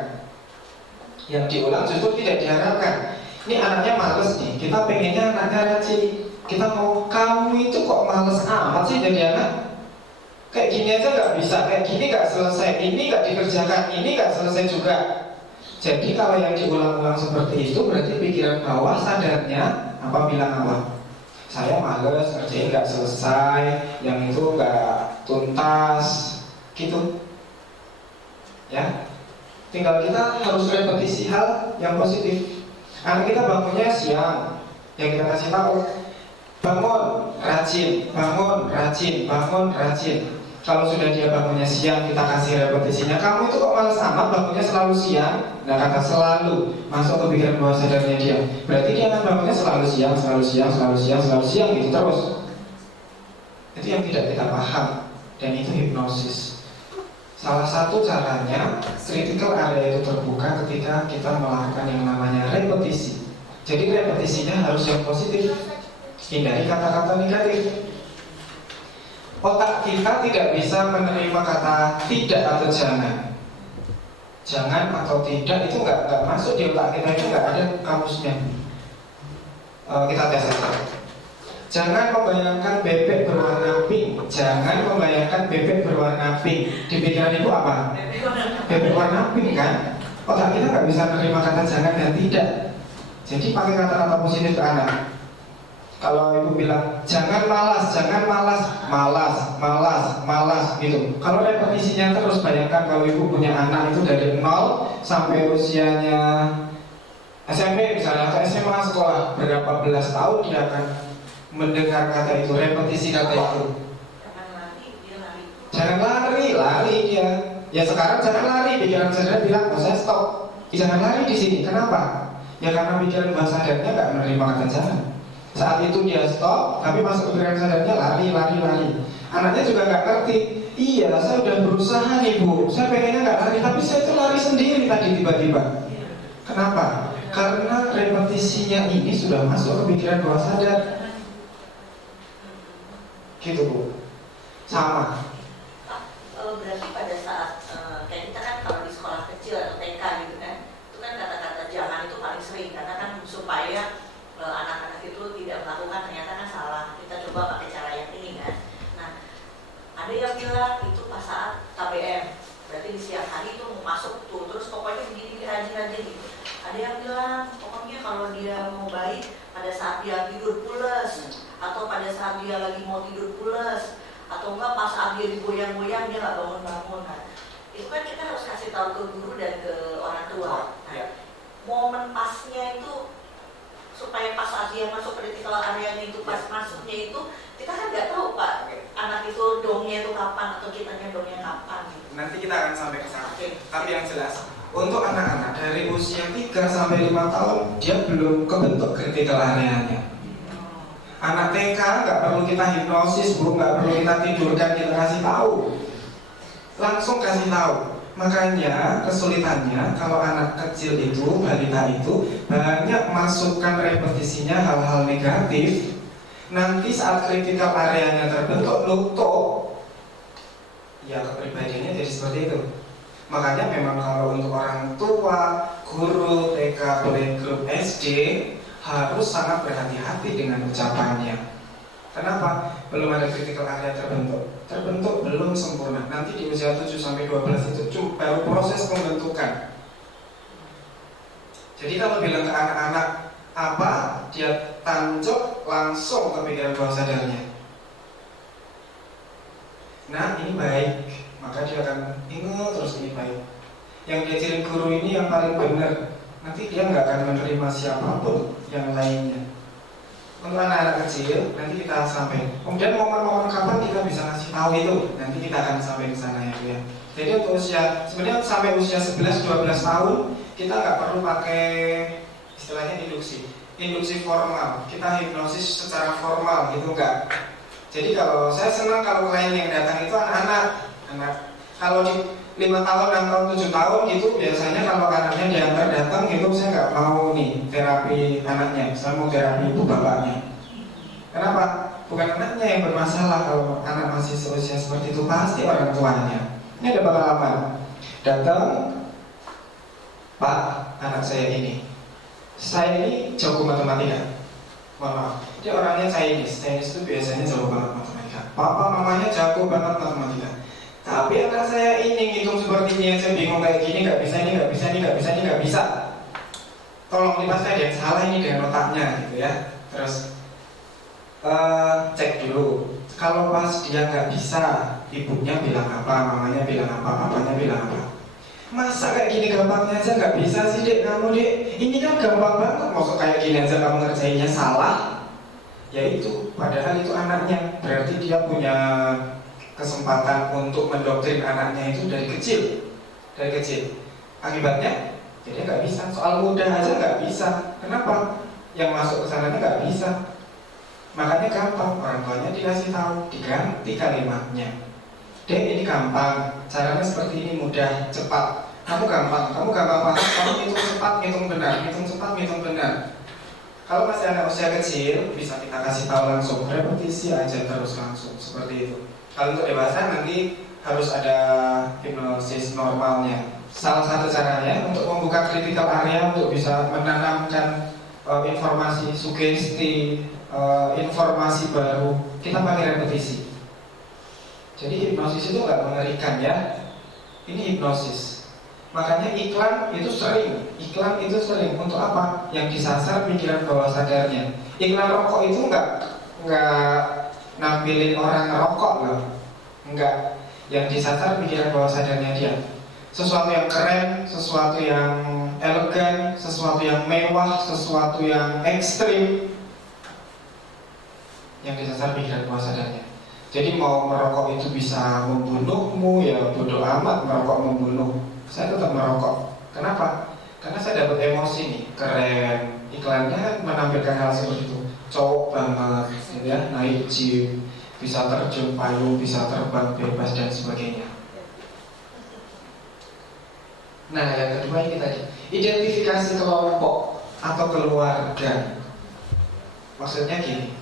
Yang diulang justru tidak diharapkan. Ini anaknya males nih, kita pengennya anaknya rajin. Kita mau, kamu itu kok males amat sih jadi anak? Kayak gini aja nggak bisa, kayak gini nggak selesai, ini nggak dikerjakan, ini nggak selesai juga. Jadi kalau yang diulang-ulang seperti itu berarti pikiran bawah sadarnya bilang apa? Saya males, ngerjain nggak selesai, yang itu nggak tuntas, gitu. Ya, tinggal kita harus repetisi hal yang positif. Anak kita bangunnya siang, yang kita kasih tahu, bangun rajin. Kalau sudah dia bangunnya siang, kita kasih repetisinya. Kamu itu kok malas amat bangunnya selalu siang? Nah kata selalu masuk ke pikiran bawah sadarnya dia. Berarti dia akan bangunnya selalu siang gitu terus. Itu yang tidak kita paham. Dan itu hipnosis. Salah satu caranya critical area itu terbuka ketika kita melakukan yang namanya repetisi. Jadi repetisinya harus yang positif. Hindari kata-kata negatif. Otak kita tidak bisa menerima kata tidak atau jangan. Jangan atau tidak itu nggak masuk di otak kita, itu nggak ada kamusnya. Kita tes saja. Jangan membayangkan bebek berwarna pink. Jangan membayangkan bebek berwarna pink. Di pikiran ibu apa? Bebek warna pink kan? Otak kita nggak bisa menerima kata jangan dan tidak. Jadi pakai kata-kata positif ke anak. Kalau ibu bilang jangan malas gitu. Kalau repetisinya terus, bayangkan kalau ibu punya anak itu dari 0 sampai usianya SMP misalnya atau SMA sekolah, berapa belas tahun dia akan mendengar kata itu, repetisi kata itu. Jangan lari dia. Ya sekarang jangan lari, pikiran sadar bilang, saya stop. Jangan lari di sini. Kenapa? Ya karena pikiran bawah sadarnya nggak menerima kata jangan. Saat itu dia stop, tapi masuk ke pikiran sadarnya lari. Anaknya juga nggak ngerti. Iya, saya udah berusaha nih bu, saya pengennya nggak lari, tapi saya itu lari sendiri tadi tiba-tiba. Kenapa? Karena repetisinya ini sudah masuk ke pikiran bawah sadar. Gitu bu. Sama. Berarti pada saat kayak kita kan kalau di sekolah kecil atau TK gitu kan, itu kan kata-kata jangan itu paling sering, karena kan supaya anak-anak itu tidak melakukan ternyata kan salah. Kita coba pakai cara yang ini kan. Nah, ada yang bilang itu pas saat KBM, berarti di siang hari itu mau masuk tuh, terus pokoknya begini rajin gitu. Ada yang bilang pokoknya kalau dia mau baik pada saat dia tidur pules, atau pada saat dia lagi mau tidur pules, atau enggak pas saat dia digoyang-goyang dia nggak bangun-bangun kan. Itu kan kita harus kasih tahu ke guru dan ke orang tua. Nah, momen pasnya itu supaya pas saat dia masuk critical area itu pas masuknya itu kita kan nggak tahu pak anak itu dongnya itu kapan atau kitanya dongnya kapan gitu. Nanti kita akan sampai ke sana. Tapi yang jelas untuk anak-anak dari usia 3 sampai 5 tahun dia belum kebentuk critical area-nya. Anak TK nggak perlu kita hipnosis bu, nggak perlu kita tidurkan, kita kasih tahu, langsung kasih tahu. Makanya kesulitannya kalau anak kecil itu, balita itu banyak masukkan repetisinya hal-hal negatif. Nanti saat kritikal areanya terbentuk, nutup, ya kepribadiannya jadi seperti itu. Makanya memang kalau untuk orang tua, guru, TK, playgroup, SD harus sangat berhati-hati dengan ucapannya. Kenapa? Belum ada critical area terbentuk. Terbentuk belum sempurna. Nanti di usia 7-12 itu baru proses pembentukan. Jadi kalau bilang ke anak-anak apa, dia tancap langsung ke pikiran bawah sadarnya. Nah ini baik, maka dia akan ingat terus ini baik. Yang diajarin guru ini yang paling benar. Nanti dia nggak akan menerima siapapun yang lainnya. Untuk anak-anak kecil nanti kita sampai. Kemudian momen-momen kapan kita bisa ngasih tahu itu, nanti kita akan sampai ke sana ya. Jadi untuk usia sebenarnya sampai usia 11-12 tahun kita nggak perlu pakai istilahnya induksi formal. Kita hipnosis secara formal gitu enggak. Jadi kalau saya senang kalau klien yang datang itu anak-anak. Kalau di 5 tahun, 6 tahun, 7 tahun gitu biasanya kalau anaknya diantar datang gitu saya nggak mau nih terapi anaknya, saya mau terapi ibu bapaknya. Kenapa? Bukan anaknya yang bermasalah. Kalau anak masih seusia seperti itu pasti orang tuanya. Ini ada pengalaman. Datang, Pak, anak saya ini jago matematika. Mohon maaf, dia orangnya Chinese itu biasanya jago banget matematika. Papa mamanya jago banget matematika. Tapi anak saya ini ngitung seperti ini aja bingung kayak gini, nggak bisa, ini nggak bisa, ini nggak bisa, ini nggak bisa. Tolong nih pasti ada yang salah ini dengan otaknya gitu ya. Terus cek dulu. Kalau pas dia nggak bisa, ibunya bilang apa, mamanya bilang apa, papanya bilang apa. Masa kayak gini gampangnya aja nggak bisa sih dek kamu dek? Ini kan gampang banget, maksud kayak gini aja kamu ngerjainnya salah. Ya itu, padahal itu anaknya. Berarti dia punya kesempatan untuk mendoktrin anaknya itu dari kecil. Akibatnya jadi nggak bisa. Soal mudah aja nggak bisa. Kenapa? Yang masuk ke sananya nggak bisa. Makanya gampang, orang tuanya dikasih tahu, diganti kalimatnya. Dek ini gampang, caranya seperti ini, mudah, cepat. Kamu gampang paham, kamu hitung cepat, hitung benar. Kalau masih anak usia kecil, bisa kita kasih tahu langsung, repetisi aja terus langsung, seperti itu. Kalau untuk dewasa nanti harus ada hipnosis normalnya. Salah satu caranya untuk membuka critical area, untuk bisa menanamkan informasi, sugesti, informasi baru, kita pakai repetisi. Jadi hipnosis itu nggak mengerikan ya. Ini hipnosis. Makanya iklan itu sering. Untuk apa? Yang disasar pikiran bawah sadarnya. Iklan rokok itu nggak nampilin orang ngerokok loh. Enggak. Yang disasar pikiran bawah sadarnya dia. Sesuatu yang keren, sesuatu yang elegan, sesuatu yang mewah, sesuatu yang ekstrim. Yang disasar pikiran bawah sadarnya. Jadi mau merokok itu bisa membunuhmu, ya bodoh amat merokok membunuh. Saya tetap merokok. Kenapa? Karena saya dapat emosi nih, keren. Iklannya menampilkan hal seperti itu. Cowok banget, ya, naik jeep, bisa terjun payung, bisa terbang bebas dan sebagainya. Nah, yang kedua ini tadi, identifikasi kelompok atau keluarga. Maksudnya gini.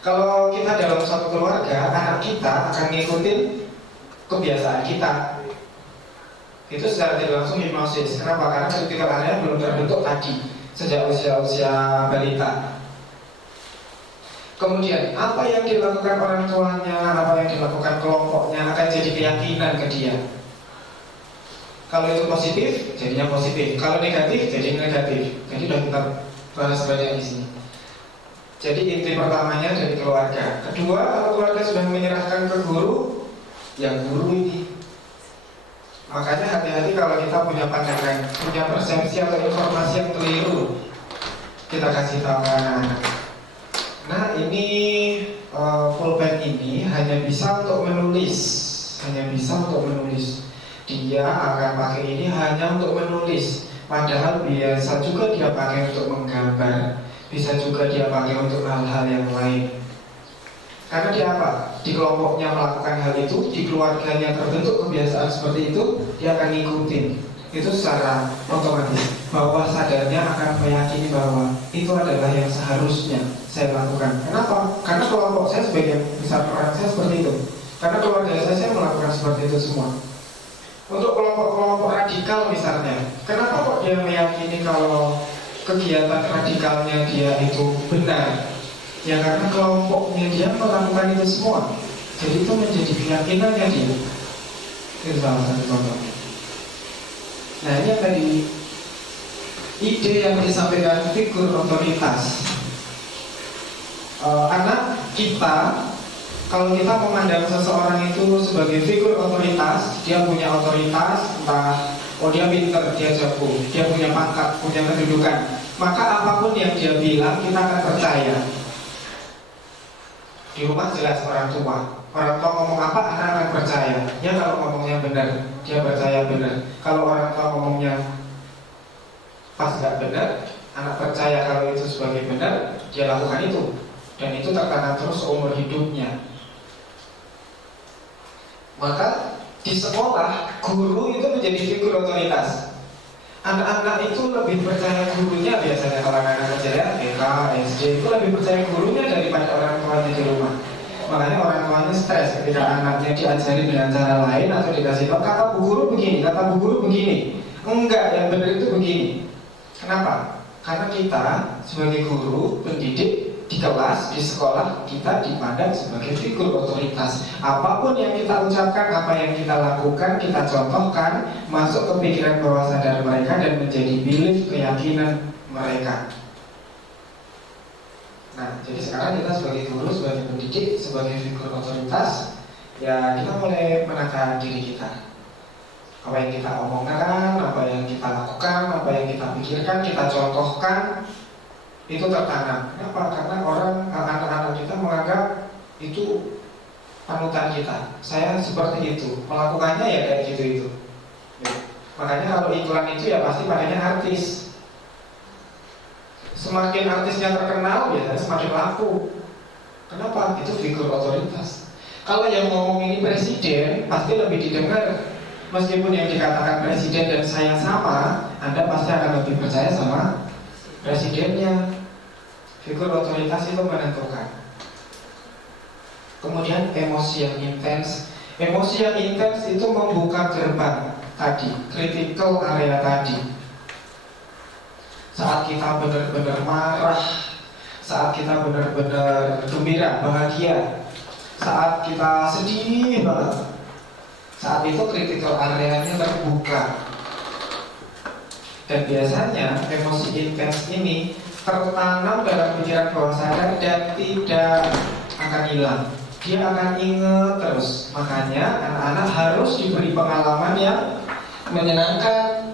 Kalau kita dalam satu keluarga, anak kita akan ngikutin kebiasaan kita. Itu secara tidak langsung hipnosis. Kenapa? Karena critical area belum terbentuk tadi sejak usia balita. Kemudian apa yang dilakukan orang tuanya, apa yang dilakukan kelompoknya akan jadi keyakinan ke dia. Kalau itu positif, jadinya positif. Kalau negatif, jadi negatif. Jadi sudah kita bahas banyak di sini. Jadi inti pertamanya dari keluarga. Kedua, kalau keluarga sudah menyerahkan ke guru, yang guru ini. Makanya hati-hati kalau kita punya pandangan, punya persepsi atau informasi yang keliru, kita kasih tahu ke anak-anak. Nah ini pulpen ini hanya bisa untuk menulis, Dia akan pakai ini hanya untuk menulis. Padahal biasa juga dia pakai untuk menggambar. Bisa juga dia pakai untuk hal-hal yang lain. Karena dia apa? Di kelompoknya melakukan hal itu, di keluarganya terbentuk kebiasaan seperti itu, dia akan ngikutin. Itu secara otomatis. Bawah sadarnya akan meyakini bahwa itu adalah yang seharusnya saya lakukan. Kenapa? Karena kelompok saya sebagian besar orang saya seperti itu. Karena keluarga saya melakukan seperti itu semua. Untuk kelompok-kelompok radikal misalnya, kenapa kok dia meyakini kalau kegiatan radikalnya dia itu benar? Ya karena kelompoknya dia melakukan itu semua. Jadi itu menjadi keyakinannya dia. Itu salah satu contoh. Nah ini yang tadi ide yang disampaikan figur otoritas. Anak kita, kalau kita memandang seseorang itu sebagai figur otoritas, dia punya otoritas, entah dia pinter, dia jago, dia punya pangkat, punya kedudukan, maka apapun yang dia bilang kita akan percaya. Di rumah jelas orang tua ngomong apa, anak akan percaya. Ya kalau ngomongnya benar, dia percaya benar. Kalau orang tua ngomongnya pas gak benar, anak percaya kalau itu sebagai benar, dia lakukan itu. Dan itu tertanam terus seumur hidupnya. Maka di sekolah, guru itu menjadi figur otoritas. Anak-anak itu lebih percaya gurunya, biasanya kalau anak-anak kecil TK, SD itu lebih percaya gurunya daripada orang tuanya di rumah. Makanya orang tuanya stres ketika anaknya diajari dengan cara lain atau dikasih tahu kata bu guru begini, kata bu guru begini. Enggak, yang benar itu begini. Kenapa? Karena kita sebagai guru, pendidik di kelas, di sekolah, kita dipandang sebagai figur otoritas. Apapun yang kita ucapkan, apa yang kita lakukan, kita contohkan, masuk ke pikiran bawah sadar mereka dan menjadi belief, keyakinan mereka. Nah, jadi sekarang kita sebagai guru, sebagai pendidik, sebagai figur otoritas, ya kita mulai menata diri kita. Apa yang kita omongkan, apa yang kita lakukan, apa yang kita pikirkan, kita contohkan, itu tertanam. Kenapa? Karena anak-anak kita menganggap itu panutan kita. Saya seperti itu, melakukannya ya kayak gitu itu. Ya. Makanya kalau iklan itu ya pasti pakainya artis. Semakin artisnya terkenal, ya semakin laku. Kenapa? Itu figur otoritas. Kalau yang ngomong ini presiden, pasti lebih didengar. Meskipun yang dikatakan presiden dan saya sama, Anda pasti akan lebih percaya sama presidennya. Figur otoritas itu menentukan. Kemudian emosi yang intens. Emosi yang intens itu membuka gerbang tadi, critical area tadi. Saat kita benar-benar marah, saat kita benar-benar gembira, bahagia, saat kita sedih banget, saat itu critical area-nya terbuka. Dan biasanya emosi intens ini tertanam dalam pikiran bawah sadar dan tidak akan hilang. Dia akan ingat terus. Makanya anak-anak harus diberi pengalaman yang menyenangkan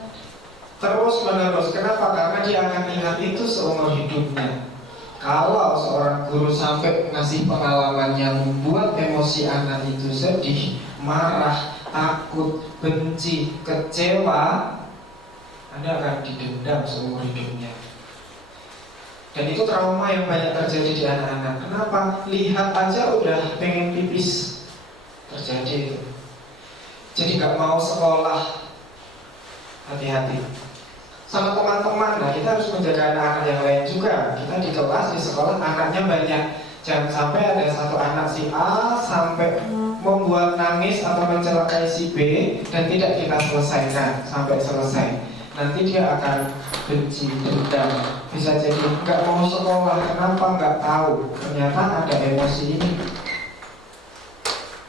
terus menerus. Kenapa? Karena dia akan ingat itu seumur hidupnya. Kalau seorang guru sampai ngasih pengalaman yang membuat emosi anak itu sedih, marah, takut, benci, kecewa, Anda akan didendam seumur hidupnya. Dan itu trauma yang banyak terjadi di anak-anak. Kenapa? Lihat aja udah pengen pipis. Terjadi itu. Jadi gak mau sekolah. Hati-hati. Sama teman-teman, nah kita harus menjaga anak-anak yang lain juga. Kita di kelas, di sekolah, anaknya banyak. Jangan sampai ada satu anak si A sampai membuat nangis atau mencelakai si B dan tidak kita selesaikan sampai selesai. Nanti dia akan benci, dendam. Bisa jadi nggak mau sekolah, kenapa nggak tahu? Ternyata ada emosi ini.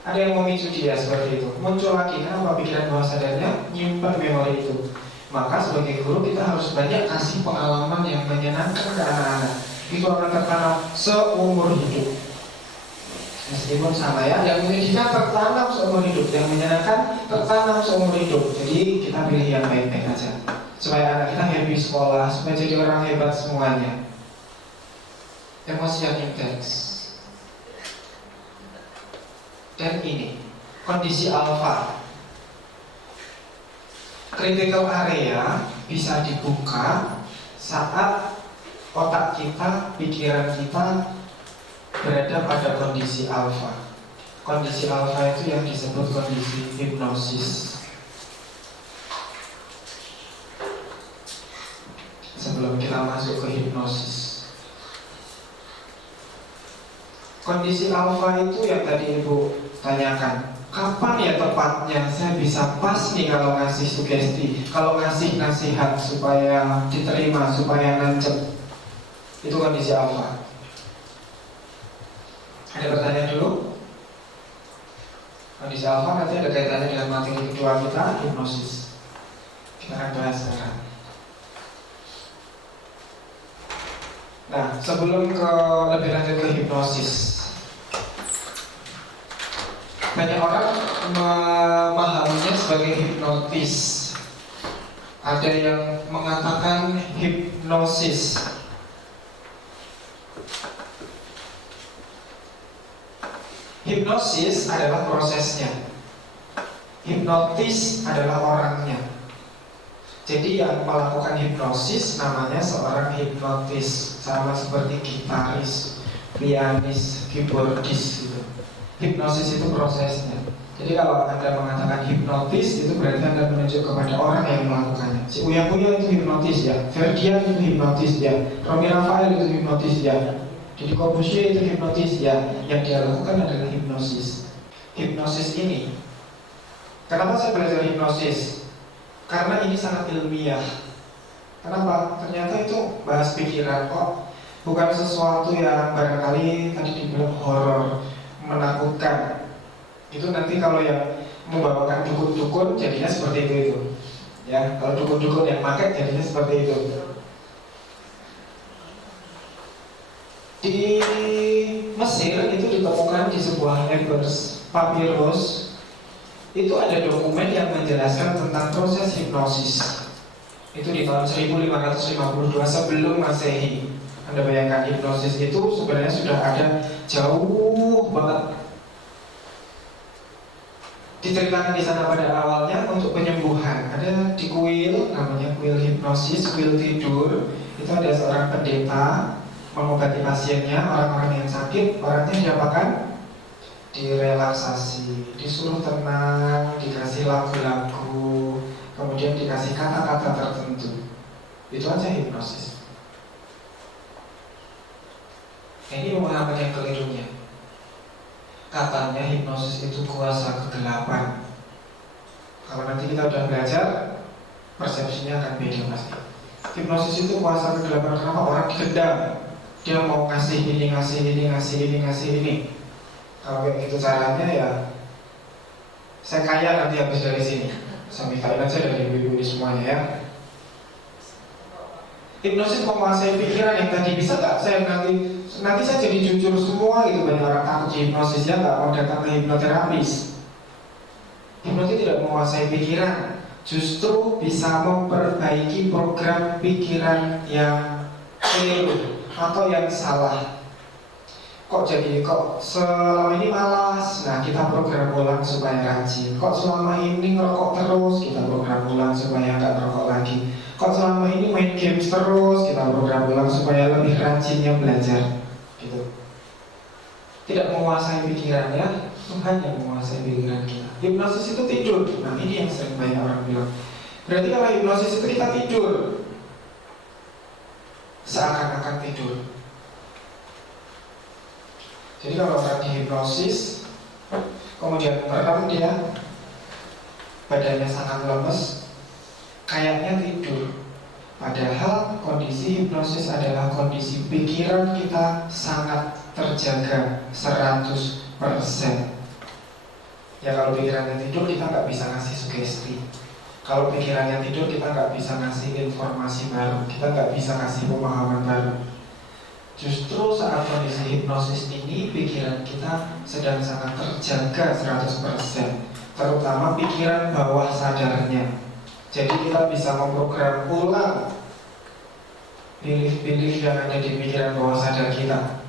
Ada yang memicu dia seperti itu. Muncul lagi, kenapa? Pikiran bawah sadarnya nyimpan memori itu. Maka sebagai guru kita harus banyak kasih pengalaman yang menyenangkan ke anak-anak. Itu akan tertanam seumur hidup. Meskipun sama ya, yang menyedihkan tertanam seumur hidup, yang menyenangkan tertanam seumur hidup. Jadi kita pilih yang baik-baik aja, supaya anak kita happy sekolah, supaya jadi orang hebat semuanya. Emosi yang intens. Dan ini kondisi alfa. Critical area bisa dibuka saat otak kita, pikiran kita berada pada kondisi alfa. Kondisi alfa itu yang disebut kondisi hipnosis. Sebelum kita masuk ke hipnosis, kondisi alfa itu yang tadi Ibu tanyakan, kapan ya tepatnya saya bisa pas nih kalau ngasih sugesti, kalau ngasih nasihat supaya diterima, supaya nancep. Itu kondisi alfa. Ada pertanyaan dulu? Kondisi alfa nanti ada kaitannya dengan materi kedua kita, hipnosis. Kita akan bahas sekarang. Nah, sebelum lebih lanjut ke hipnosis, banyak orang memahaminya sebagai hipnotis. Ada yang mengatakan hipnosis. Hipnosis adalah prosesnya, hipnotis adalah orangnya. Jadi yang melakukan hipnosis namanya seorang hipnotis, sama seperti gitaris, pianis, keyboardis gitu. Hipnosis itu prosesnya. Jadi kalau Anda mengatakan hipnotis, itu berarti Anda menunjuk kepada orang yang melakukannya. Si Uya Kuya itu hipnotis ya, Ferdian itu hipnotis ya, Romi Rafael itu hipnotis ya, Deddy Corbuzier itu hipnotis ya. Yang dia lakukan adalah hipnosis. Hipnosis ini, kenapa saya belajar hipnosis? Karena ini sangat ilmiah. Kenapa? Ternyata itu bahas pikiran kok, bukan sesuatu yang barangkali tadi dibilang horor, menakutkan. Itu nanti kalau yang membawakan dukun-dukun jadinya seperti itu. Ya, kalau dukun-dukun yang pakai jadinya seperti itu. Di Mesir itu ditemukan di sebuah papyrus. Itu ada dokumen yang menjelaskan tentang proses hipnosis. Itu di tahun 1552 sebelum Masehi. Anda bayangkan hipnosis itu sebenarnya sudah ada jauh banget. Diceritakan di sana pada awalnya untuk penyembuhan. Ada di kuil, namanya kuil hipnosis, kuil tidur. Itu ada seorang pendeta mengobati pasiennya, orang-orang yang sakit, orangnya diapakan? Direlaksasi, disuruh tenang, dikasih lagu-lagu, kemudian dikasih kata-kata tertentu. Itu aja hipnosis. Ini pemahaman yang kelirunya. Katanya hipnosis itu kuasa kegelapan. Kalau nanti kita udah belajar, persepsinya akan beda pasti. Hipnosis itu kuasa kegelapan karena orang dikendam. Dia mau ngasih ini, ngasih ini, ngasih ini, ngasih ini. Kalau kayak gitu caranya ya, saya kaya nanti habis dari sini. Saya mintain aja dari ibu-ibu ini semuanya ya. Hipnosis menguasai pikiran yang tadi bisa nggak saya nanti saya jadi jujur semua gitu. Banyak orang takut di hipnosis ya, nggak mau datang ke hipnoterapis. Hipnosis tidak menguasai pikiran, justru bisa memperbaiki program pikiran yang keliru atau yang salah. Kok selama ini malas? Nah, kita program ulang supaya rajin. Kok selama ini ngerokok terus? Kita program ulang supaya nggak ngerokok lagi. Kok selama ini main games terus? Kita program ulang supaya lebih rajinnya belajar. Gitu. Tidak menguasai pikirannya, Tuhan yang menguasai pikiran kita. Hipnosis itu tidur. Nah, ini yang sering banyak orang bilang. Berarti kalau hipnosis itu kita tidur, seakan-akan tidur. Jadi kalau orang dihipnosis, kemudian merem dia, badannya sangat lemes, kayaknya tidur. Padahal kondisi hipnosis adalah kondisi pikiran kita sangat terjaga 100%. Ya kalau pikirannya tidur kita nggak bisa ngasih sugesti. Kalau pikirannya tidur kita nggak bisa ngasih informasi baru, kita nggak bisa ngasih pemahaman baru. Justru saat kondisi hipnosis ini pikiran kita sedang sangat terjaga 100%, terutama pikiran bawah sadarnya. Jadi kita bisa memprogram ulang belief-belief yang ada di pikiran bawah sadar kita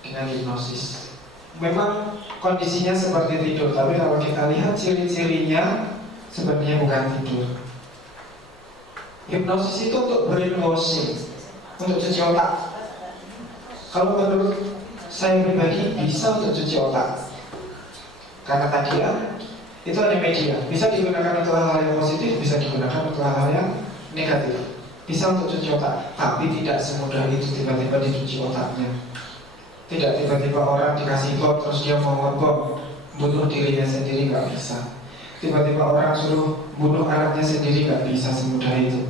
dengan hipnosis. Memang kondisinya seperti tidur, tapi kalau kita lihat ciri-cirinya sebenarnya bukan tidur. Hipnosis itu untuk brainwashing, untuk cuci otak. Kalau menurut saya pribadi bisa untuk cuci otak. Karena tadi ya, itu hanya media. Bisa digunakan untuk hal-hal yang positif, bisa digunakan untuk hal-hal yang negatif. Bisa untuk cuci otak, tapi tidak semudah itu tiba-tiba dicuci otaknya. Tidak tiba-tiba orang dikasih bom terus dia mau ngebom, bunuh dirinya sendiri, nggak bisa. Tiba-tiba orang suruh bunuh anaknya sendiri, nggak bisa semudah itu.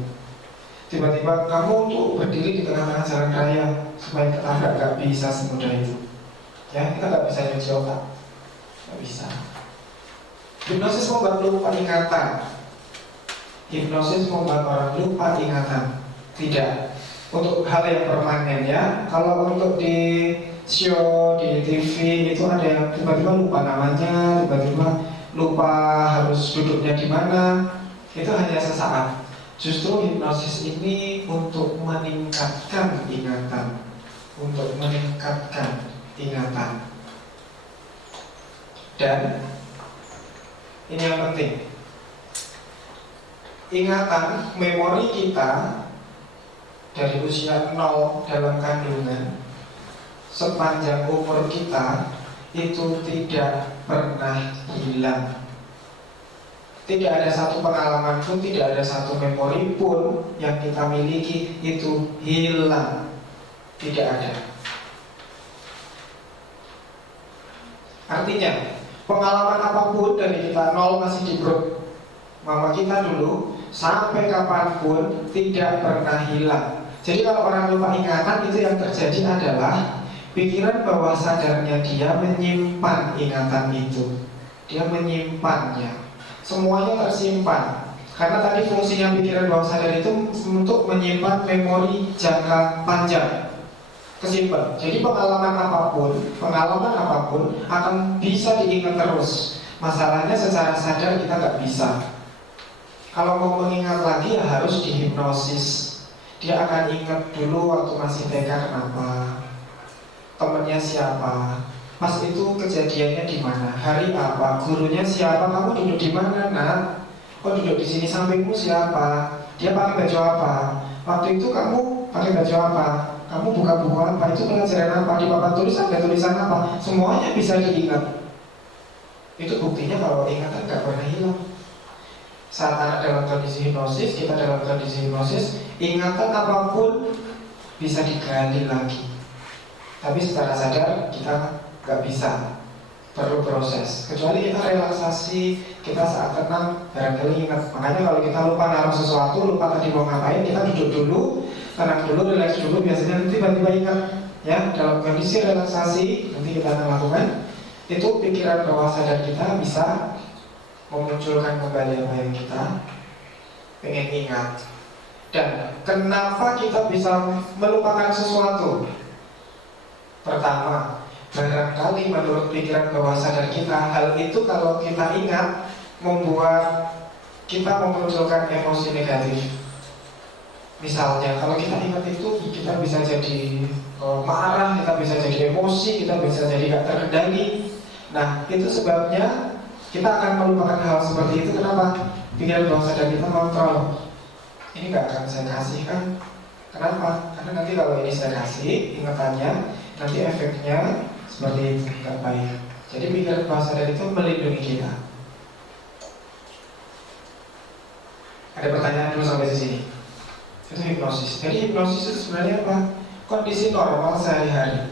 Tiba-tiba kamu untuk berdiri di tengah-tengah jalan raya supaya ketabrak, nggak bisa semudah itu. Ya, kita nggak bisa cuci otak, nggak bisa. Hipnosis membuat lupa ingatan. Hipnosis membuat orang lupa ingatan. Tidak untuk hal yang permanen ya. Kalau untuk di show, di TV itu ada yang tiba-tiba lupa namanya, tiba-tiba lupa harus duduknya di mana. Itu hanya sesaat. Justru hipnosis ini untuk meningkatkan ingatan, untuk meningkatkan ingatan. Dan ini yang penting, ingatan, memori kita dari usia 0 dalam kandungan sepanjang umur kita itu tidak pernah hilang. Tidak ada satu pengalaman pun, tidak ada satu memori pun yang kita miliki itu hilang. Tidak ada. Artinya, pengalaman apapun dari kita 0 masih di perut mama kita dulu sampai kapanpun tidak pernah hilang. Jadi kalau orang lupa ingatan, itu yang terjadi adalah pikiran bawah sadarnya dia menyimpan ingatan itu. Dia menyimpannya. Semuanya tersimpan. Karena tadi fungsinya pikiran bawah sadar itu untuk menyimpan memori jangka panjang. Kesimpan. Jadi pengalaman apapun akan bisa diingat terus. Masalahnya secara sadar kita nggak bisa. Kalau mau mengingat lagi ya harus dihipnosis. Dia akan ingat dulu waktu masih TK kenapa, temennya siapa, pas itu kejadiannya di mana, hari apa, gurunya siapa, kamu duduk di mana nak, kok duduk di sini, sampingmu siapa, dia pakai baju apa, waktu itu kamu pakai baju apa, kamu buka buku apa, itu pelajaran apa, di papan tulis ada tulisan apa, semuanya bisa diingat. Itu buktinya kalau ingatan gak pernah hilang. Saat anak dalam kondisi hipnosis, kita dalam kondisi hipnosis, ingatan apapun bisa digali lagi. Tapi secara sadar kita gak bisa, perlu proses. Kecuali kita relaksasi, kita saat tenang barangkali ingat. Makanya kalau kita lupa naruh sesuatu, lupa tadi mau ngapain, kita duduk dulu, tenang dulu, relax dulu, biasanya nanti tiba-tiba ingat. Ya, dalam kondisi relaksasi nanti kita akan lakukan, itu pikiran bawah sadar kita bisa memunculkan kembali apa yang kita pengen ingat. Dan kenapa kita bisa melupakan sesuatu? Pertama, barangkali menurut pikiran bawah sadar kita, hal itu kalau kita ingat membuat kita memunculkan emosi negatif. Misalnya, kalau kita ingat itu, kita bisa jadi marah, kita bisa jadi emosi, kita bisa jadi gak terkendali. Nah, itu sebabnya kita akan melupakan hal seperti itu. Kenapa? Pikiran bawah sadar kita kontrol. Ini gak akan saya kasih kan? Kenapa? Karena nanti kalau ini saya kasih ingatannya, nanti efeknya seperti itu, gak baik. Jadi pikiran bawah sadar itu melindungi kita. Ada pertanyaan dulu sampai di sini. Itu hipnosis. Jadi hipnosis itu sebenarnya apa? Kondisi normal sehari-hari.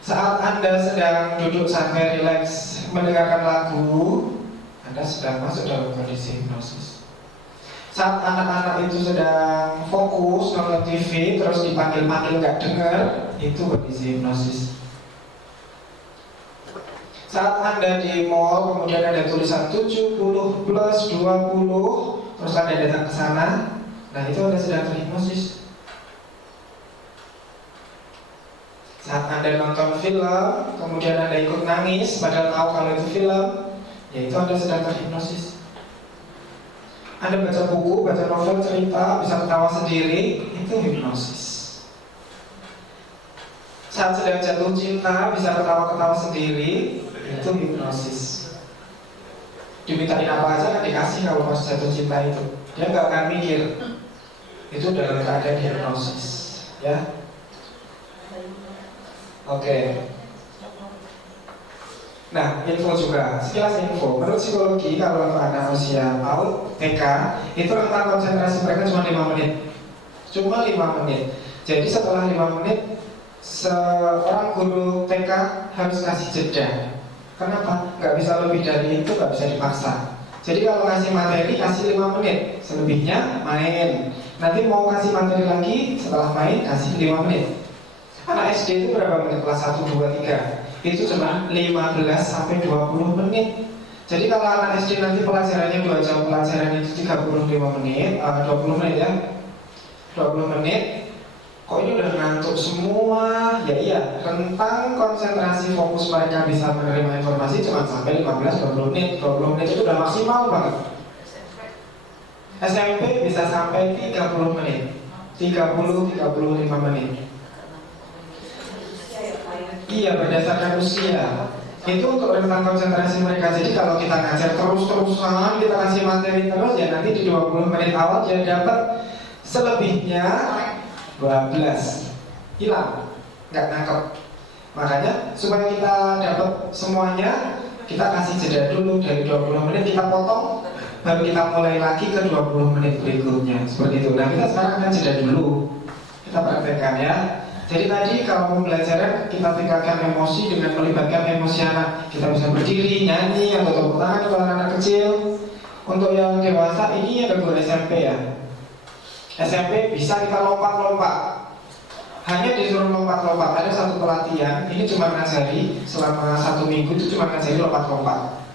Saat Anda sedang duduk santai, rileks, mendengarkan lagu, Anda sedang masuk dalam kondisi hipnosis. Saat anak-anak itu sedang fokus nonton TV, terus dipanggil-panggil nggak dengar, itu kondisi hipnosis. Saat Anda di mall, kemudian ada tulisan 70 plus 20, terus Anda datang ke sana, nah itu Anda sedang terhipnosis. Saat Anda nonton film, kemudian Anda ikut nangis, padahal tahu kalau itu film, ya itu Anda sedang terhipnosis. Anda baca buku, baca novel, cerita, bisa ketawa sendiri, itu hipnosis. Saat sedang jatuh cinta, bisa ketawa-ketawa sendiri, itu hipnosis. Dimintain apa aja kan dikasih kalau pas jatuh cinta itu. Dia nggak akan mikir. Itu dalam keadaan hipnosis, ya. Oke. Nah, info juga, sekilas info. Menurut psikologi, kalau untuk anak usia PAUD, TK, itu rentang konsentrasi mereka cuma 5 menit. Cuma 5 menit. Jadi setelah 5 menit, seorang guru TK harus kasih jeda. Kenapa? Nggak bisa lebih dari itu, nggak bisa dipaksa. Jadi kalau kasih materi, kasih 5 menit. Selebihnya, main. Nanti mau kasih materi lagi, setelah main, kasih 5 menit. Anak SD itu berapa menit? Kelas 1, 2, 3. Itu cuma 15 sampai 20 menit. Jadi kalau anak SD nanti pelajarannya 2 jam pelajaran itu 35 menit, 20 menit ya. 20 menit. Kok ini udah ngantuk semua? Ya iya, rentang konsentrasi fokus mereka bisa menerima informasi cuma sampai 15-20 menit. 20 menit itu udah maksimal banget. SMP bisa sampai 30 menit. 30-35 menit. Iya, berdasarkan usia. Itu untuk rentang konsentrasi mereka. Jadi kalau kita ngajar terus-terusan, kita kasih materi terus, ya nanti di 20 menit awal dia dapat, selebihnya 12 hilang, nggak nangkep. Makanya supaya kita dapat semuanya, kita kasih jeda dulu dari 20 menit, kita potong, baru kita mulai lagi ke 20 menit berikutnya. Seperti itu. Nah, kita sekarang akan jeda dulu. Kita praktekkan ya. Jadi tadi kalau pembelajaran kita tingkatkan emosi dengan melibatkan emosi anak. Kita bisa berdiri, nyanyi, atau tepuk tangan kalau anak kecil. Untuk yang dewasa ini ada guru SMP ya. SMP bisa kita lompat-lompat. Hanya disuruh lompat-lompat. Ada satu pelatihan, ini cuma ngajari selama 1 minggu itu cuma ngajari lompat-lompat.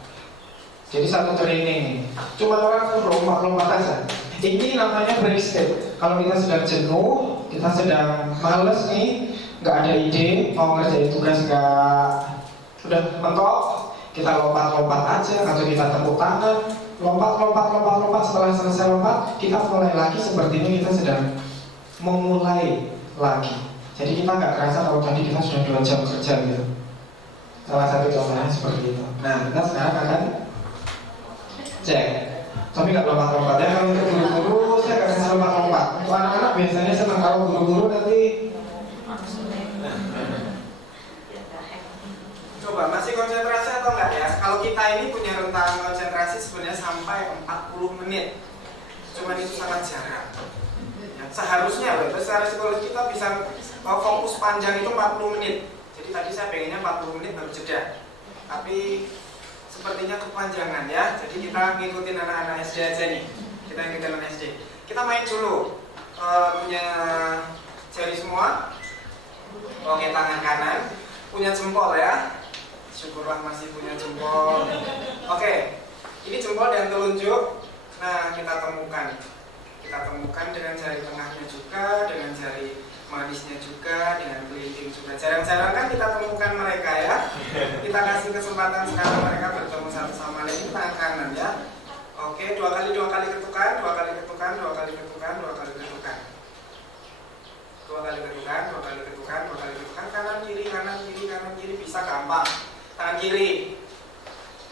Jadi satu training, cuma orang suruh lompat-lompat aja. Ini namanya brain state. Kalau kita sedang jenuh, kita sedang males nih, nggak ada ide, mau ngerjain tugas udah mentok, kita lompat-lompat aja, atau kita tepuk tangan, lompat. Setelah selesai lompat, kita mulai lagi seperti ini, kita sedang memulai lagi. Jadi kita nggak kerasa kalau tadi kita sudah 2 jam kerja gitu. Salah satu contohnya seperti itu. Nah, kita sekarang akan cek. Tapi nggak lompat-lompat ya. Kalau untuk guru-guru saya nggak kasih lompat-lompat. Untuk anak-anak biasanya senang kalau guru-guru nanti. Coba masih konsentrasi atau enggak ya? Kalau kita ini punya rentang konsentrasi sebenarnya sampai 40 menit. Cuman itu sangat jarang. Ya, seharusnya loh, secara psikologi kita bisa fokus panjang itu 40 menit. Jadi tadi saya pengennya 40 menit baru jeda. Tapi sepertinya kepanjangan ya. Jadi kita ngikutin anak-anak SD aja nih. Kita ngikutin anak SD. Kita main dulu. Punya jari semua. Oke, tangan kanan. Punya jempol ya. Syukurlah masih punya jempol. Oke. Ini jempol dan telunjuk. Nah, kita temukan. Kita temukan dengan jari tengahnya juga, dengan jari manisnya juga, dengan kelingking juga. Jarang-jarang kan kita temukan mereka ya. Kita kasih kesempatan sekarang mereka bertemu satu sama lain. Ini tangan kanan ya. Oke, dua kali ketukan, 2 kali ketukan, 2 kali ketukan, 2 kali ketukan. 2 kali ketukan, 2 kali ketukan, 2 kali ketukan. Kanan kiri, kanan kiri, kanan kiri, bisa gampang. Tangan kiri.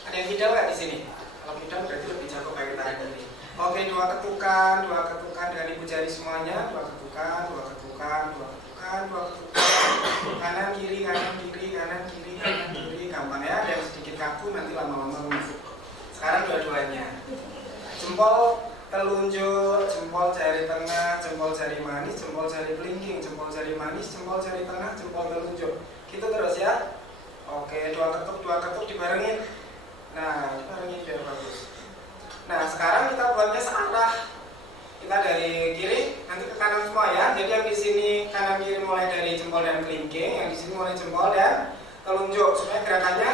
Ada yang kidal nggak di sini? Kalau kidal berarti lebih jago pakai tangan kiri. Oke, 2 ketukan dengan ibu jari semuanya. 2 ketukan, 2 ketukan, 2 ketukan, 2 ketukan. Kanan kiri, kanan kiri, kanan kiri, kanan kiri. Gampang ya, dan sedikit kaku nanti lama-lama masuk. Sekarang dua-duanya. Jempol telunjuk, jempol jari tengah, jempol jari manis, jempol jari kelingking, jempol jari manis, jempol jari tengah, jempol telunjuk. Gitu terus ya. Oke, 2 ketuk dibarengin. Nah, dibarengin biar bagus. Nah, sekarang kita buatnya searah. Kita dari kiri nanti ke kanan semua ya. Jadi yang di sini kanan kiri mulai dari jempol dan kelingking, yang di sini mulai jempol dan telunjuk. Supaya gerakannya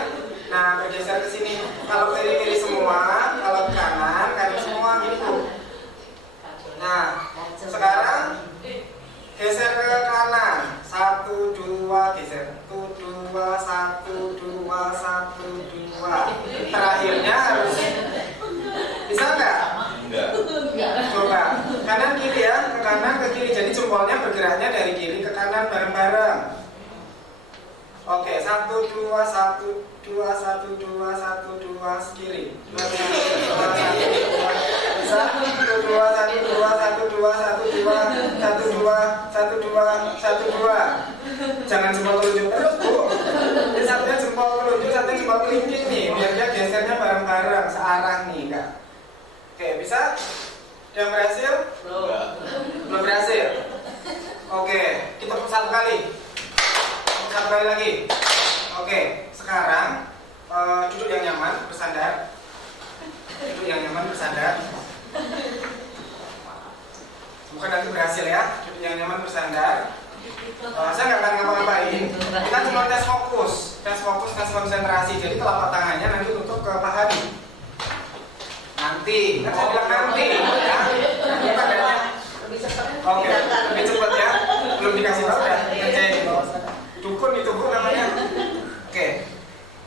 bergeser ke sini. Kalau kiri semua, kalau ke kanan semua gitu. Nah, sekarang geser ke kanan. 1 2 geser. 1 2 1 2 1 2. Terakhirnya harus bisa nggak? Enggak. Coba kanan kiri ya, ke kanan ke kiri. Jadi jempolnya bergeraknya dari kiri ke kanan bareng-bareng. Oke, 1 2 1 2 1 2 1 2 kiri. 2 1 2 bisa 1 2 1 2 1 2 1 2 1 2 1 2 1 2. Jangan jempol telunjuk terus, Bu. Ini satunya jempol telunjuk. telunjuk, satu coba kelingking nih, biar dia gesernya bareng-bareng, searah nih Kak. Oke, bisa? Yang berhasil? Belum berhasil? Oke, kita satu kali. Satu kali lagi. Oke, sekarang duduk yang nyaman, bersandar. Duduk yang nyaman, bersandar. Bukan nanti berhasil ya. Duduk yang nyaman, bersandar. Saya nggak akan ngapa-ngapain. Kita cuma tes fokus, tes konsentrasi. Jadi telapak tangannya nanti tutup ke paha nih. Nanti, kan saya bilang nanti. Ya. Nanti padanya. Oke, lebih cepat ya. Belum dikasih tahu ya. Kerjain. Dukun itu Bu namanya. Oke,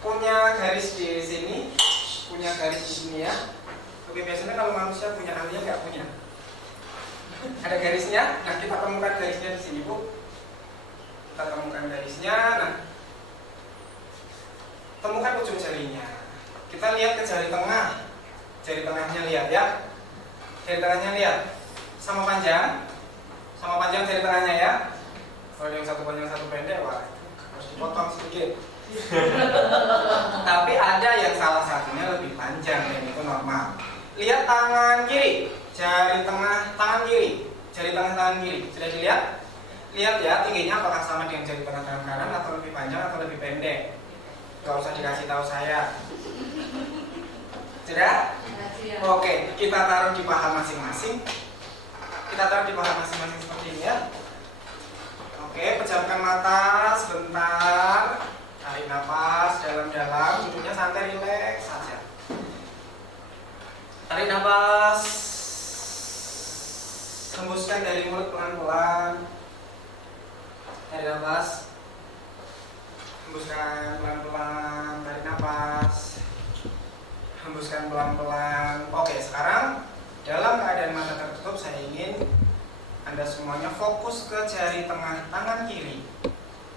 punya garis di sini, punya garis di sini ya. Oke, biasanya kalau manusia punya alia nggak punya. Ada garisnya. Nah, kita temukan garisnya di sini Bu. Kita temukan garisnya. Nah, temukan ujung jarinya. Kita lihat ke jari tengah. Jari tengahnya lihat ya. Jari tengahnya lihat. Sama panjang jari tengahnya ya. Kalau yang satu panjang satu pendek, wah harus dipotong sedikit. Tapi ada yang salah satunya lebih panjang, dan itu normal. Lihat tangan kiri, jari tengah tangan kiri, jari tengah tangan kiri. Sudah dilihat? Lihat ya, tingginya apakah sama dengan jari tengah tangan kanan atau lebih panjang atau lebih pendek. Gak usah dikasih tahu saya. Sudah? Oke, kita taruh di paha masing-masing. Kita taruh di paha masing-masing seperti ini ya. Oke, pejamkan mata sebentar. Tarik nafas dalam-dalam, duduknya santai, rileks saja. Tarik nafas. Hembuskan dari mulut pelan-pelan. Tarik nafas. Hembuskan pelan-pelan. Tarik nafas. Hembuskan pelan-pelan. Oke, sekarang dalam keadaan mata tertutup, saya ingin Anda semuanya fokus ke jari tengah tangan kiri.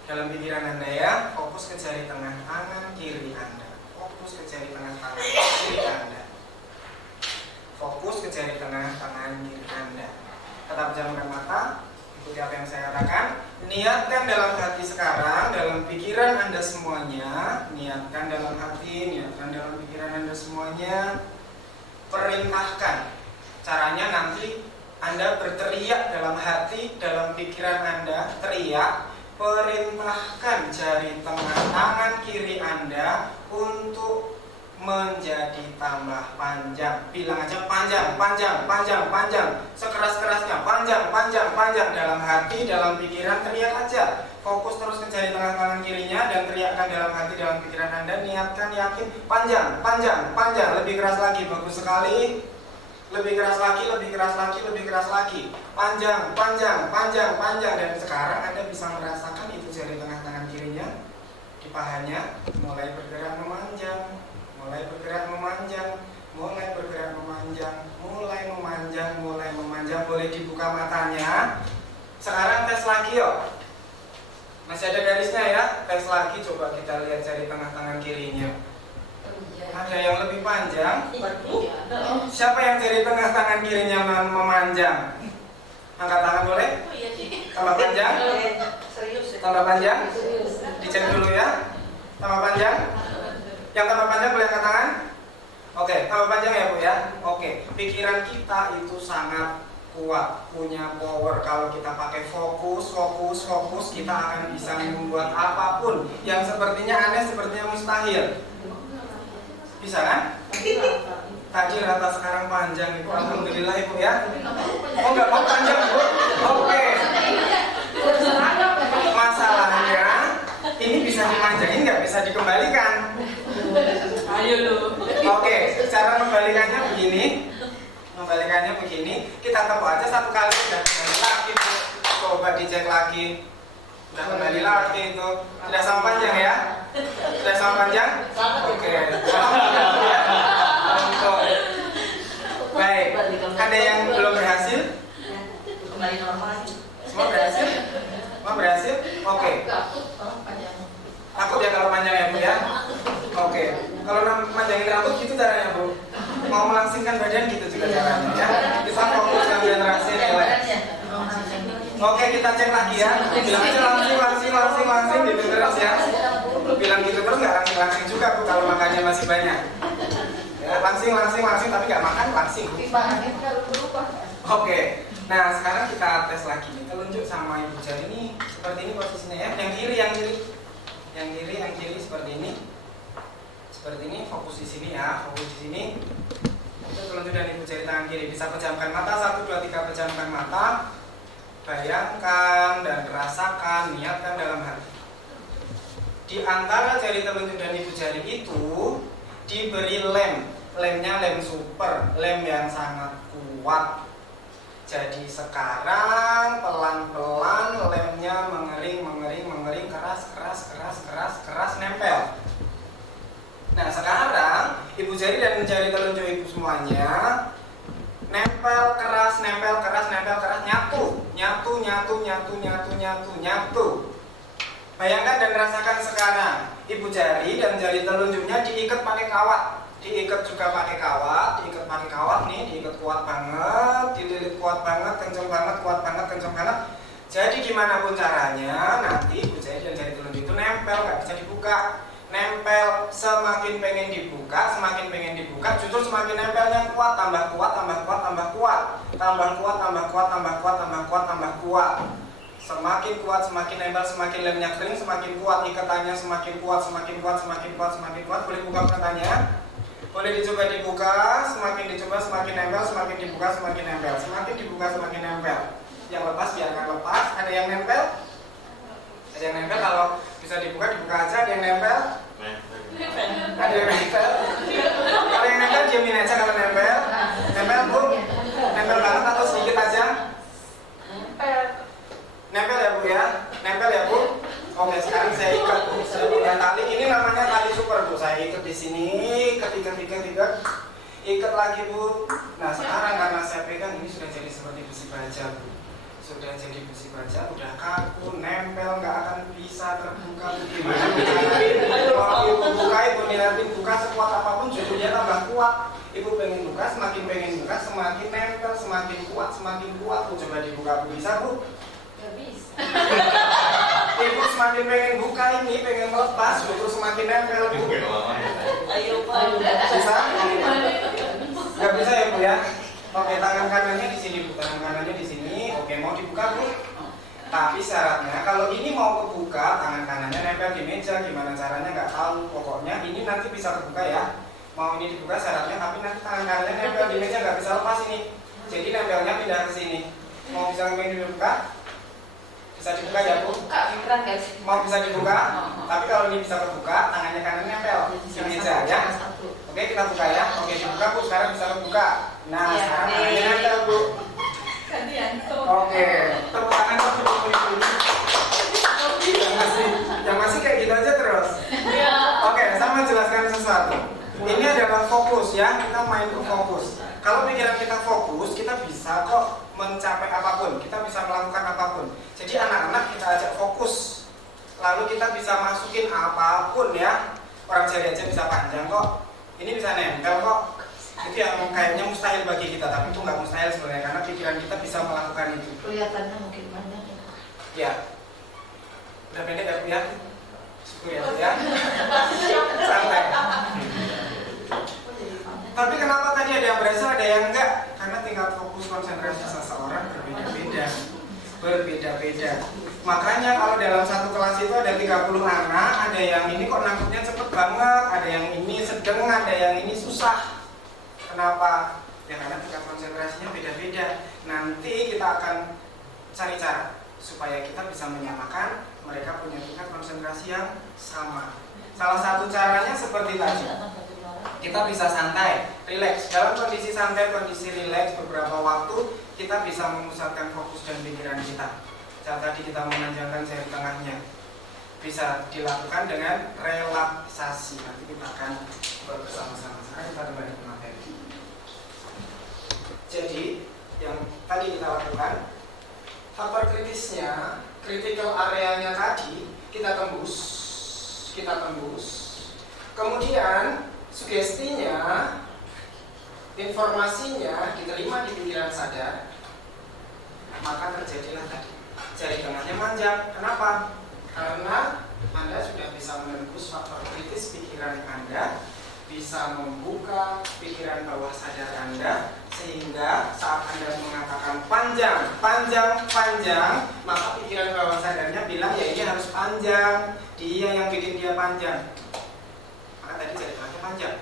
Dalam pikiran Anda ya, fokus ke jari tengah tangan kiri Anda. Fokus ke jari tengah tangan kiri Anda. Fokus ke jari tengah tangan kiri Anda. Tetap pejamkan mata, ikuti apa yang saya katakan. Niatkan dalam hati sekarang, dalam pikiran Anda semuanya. Niatkan dalam hati, niatkan dalam pikiran Anda semuanya. Perintahkan. Caranya nanti Anda berteriak dalam hati, dalam pikiran Anda, teriak, perintahkan jari tengah tangan kiri Anda untuk menjadi tambah panjang. Bilang aja panjang, panjang, panjang, panjang. Sekeras-kerasnya, panjang, panjang, panjang. Dalam hati, dalam pikiran, teriak aja. Fokus terus ke jari tengah tangan kirinya dan teriakkan dalam hati, dalam pikiran Anda. Niatkan, yakin, panjang, panjang, panjang. Lebih keras lagi, bagus sekali. Lebih keras lagi, lebih keras lagi, lebih keras lagi. Panjang, panjang, panjang, panjang. Dan sekarang Anda bisa merasakan itu jari tengah tangan kirinya di pahanya mulai bergerak memanjang, mulai bergerak memanjang, mulai bergerak memanjang, mulai memanjang, mulai memanjang. Boleh dibuka matanya. Sekarang tes lagi yuk. Masih ada garisnya ya. Tes lagi, coba kita lihat jari tengah tangan kirinya. Ada yang lebih panjang. Siapa yang jari tengah tangan kirinya memanjang? Angkat tangan boleh? Tambah panjang? Tambah panjang? Dicek dulu ya. Tambah panjang? Yang tambah panjang boleh angkat tangan? Oke, tambah panjang ya Bu ya. Oke, pikiran kita itu sangat kuat, punya power. Kalau kita pakai fokus, kita akan bisa membuat apapun yang sepertinya aneh, sepertinya mustahil. Bisa kan? Tadi rata, sekarang panjang Ibu. Alhamdulillah Ibu ya. Oh enggak mau panjang Bu? Oke. Masalahnya ini bisa dipanjangin, nggak bisa dikembalikan. Ayo lu. Oke, cara membalikannya begini. Membalikannya begini. Kita tepuk aja satu kali, udah kembali lagi Bu. Coba dicek lagi. Udah kembali lagi itu. Sudah sama panjang ya? Sudah sama panjang? Oke. Baik. Ada yang belum berhasil? Kembali normal lagi. Semua berhasil? Semua berhasil? Oke. Takut ya kalau panjang ya Bu ya? Oke. Kalau panjangin rambut gitu caranya Bu. Mau melangsingkan badan gitu juga caranya ya. Kita fokus konsentrasi relax. Oke, kita cek lagi ya. Bilang aja langsing, didengar terus ya. bilang gitu terus nggak langsing juga Bu kalau makannya masih banyak. Ya, langsing tapi nggak makan langsing. Timbangannya kalau berubah. Oke. Nah sekarang kita tes lagi nih telunjuk sama ibu jari ini seperti ini posisinya ya. Yang kiri seperti ini. Seperti ini, fokus di sini ya, fokus di sini. Itu telunjuk dan ibu jari tangan kiri. Bisa pejamkan mata 1, 2, 3 pejamkan mata. Bayangkan dan rasakan, niatkan dalam hati. Di antara jari telunjuk dan ibu jari itu diberi lem. Lemnya lem super, lem yang sangat kuat. Jadi sekarang pelan-pelan lemnya mengering, keras nempel. Nah sekarang ibu jari dan jari telunjuk ibu semuanya nempel keras, nyatu. Bayangkan dan rasakan sekarang ibu jari dan jari telunjuknya diikat pakai kawat. Diikat juga pakai kawat, nih, diikat kuat banget, dililit kuat banget, kenceng banget. Jadi gimana pun caranya, nanti ibu jari dan jari telunjuk itu nempel, nggak bisa dibuka. Nempel, semakin pengen dibuka, justru semakin nempelnya kuat, tambah kuat. Semakin kuat, semakin nempel, semakin lemnya kering, semakin kuat, ikatannya semakin kuat. Boleh buka katanya? Boleh dicoba dibuka, semakin dicoba semakin nempel, semakin dibuka semakin nempel. Yang lepas biarkan lepas. Ada yang nempel? Kalau bisa dibuka aja. Ada yang nempel? Ada yang nempel? Kalau yang nempel diamin aja kalau nempel. Nempel Bu? Nempel banget atau sedikit aja? Nempel ya Bu ya? Nempel ya Bu? Oke, sekarang saya ikat Bu. Saya punya tali, ini namanya tali super Bu. Saya ikat di sini, ikat lagi Bu. Nah sekarang karena saya pegang ini sudah jadi seperti besi baja Bu. Udah kaku, nempel, nggak akan bisa terbuka. Gimana kalau ibu buka, ibu niatin buka sekuat apapun, judulnya tambah kuat. Ibu pengen buka, semakin semakin nempel, semakin kuat. Bu coba dibuka Bu, bisa Bu? Nggak bisa. Ibu semakin pengen buka ini, pengen melepas, justru semakin nempel Bu. Ayo Pak. Bisa? Nggak bisa ya Bu ya? Oke, tangan kanannya di sini Bu, Oke, mau dibuka Bu? Tapi syaratnya kalau ini mau kebuka, tangan kanannya nempel di meja, gimana caranya nggak tahu. Pokoknya ini nanti bisa kebuka ya. Mau ini dibuka syaratnya, tapi nanti tangan kanannya nempel di meja, nggak bisa lepas ini. Jadi nempelnya pindah ke sini. Mau bisa dibuka? Bisa dibuka ya Bu? Mau bisa dibuka? Tapi kalau ini bisa kebuka, tangannya kanan nempel di meja ya. Oke, kita buka ya. Oke, dibuka Bu, sekarang bisa kebuka. Nah, sekarang tangannya nempel Bu. Oke, tepuk tangan untuk ibu ini. Yang masih kayak gitu aja terus. Oke, saya mau jelaskan sesuatu. Ini adalah fokus ya, kita main ke fokus. Kalau pikiran kita fokus, kita bisa kok mencapai apapun, kita bisa melakukan apapun. Jadi anak-anak kita ajak fokus, lalu kita bisa masukin apapun ya. Orang jari aja bisa panjang kok, ini bisa nempel kok. Itu yang kayaknya mustahil bagi kita, tapi itu nggak mustahil sebenarnya karena pikiran kita bisa melakukan itu. Kelihatannya mungkin banyak ya. Udah pendek ya Bu ya? Syukur ya Bu ya. Santai. Tapi kenapa tadi ada yang berhasil, ada yang enggak? Karena tingkat fokus konsentrasi seseorang berbeda-beda. Makanya kalau dalam satu kelas itu ada 30 anak, ada yang ini kok nangkepnya cepet banget, ada yang ini sedang, ada yang ini susah. Kenapa? Ya karena tingkat konsentrasinya beda-beda. Nanti kita akan cari cara supaya kita bisa menyamakan mereka punya tingkat konsentrasi yang sama. Salah satu caranya seperti tadi. Kita bisa santai, rileks. Dalam kondisi santai, kondisi rileks beberapa waktu kita bisa memusatkan fokus dan pikiran kita. Saat tadi kita memanjangkan jari tengahnya. Bisa dilakukan dengan relaksasi. Nanti kita akan bersama-sama. Sekarang kita kembali ke materi. Jadi yang tadi kita lakukan, faktor kritisnya, critical areanya tadi kita tembus. Kemudian sugestinya, informasinya diterima di pikiran sadar, maka terjadilah tadi jari tengahnya manjang. Kenapa? Karena Anda sudah bisa menembus faktor kritis pikiran Anda, bisa membuka pikiran bawah sadar Anda, sehingga saat Anda mengatakan panjang, panjang, panjang, maka pikiran bawah sadarnya bilang ya ini harus panjang, dia yang bikin dia panjang. Maka tadi jadi panjang.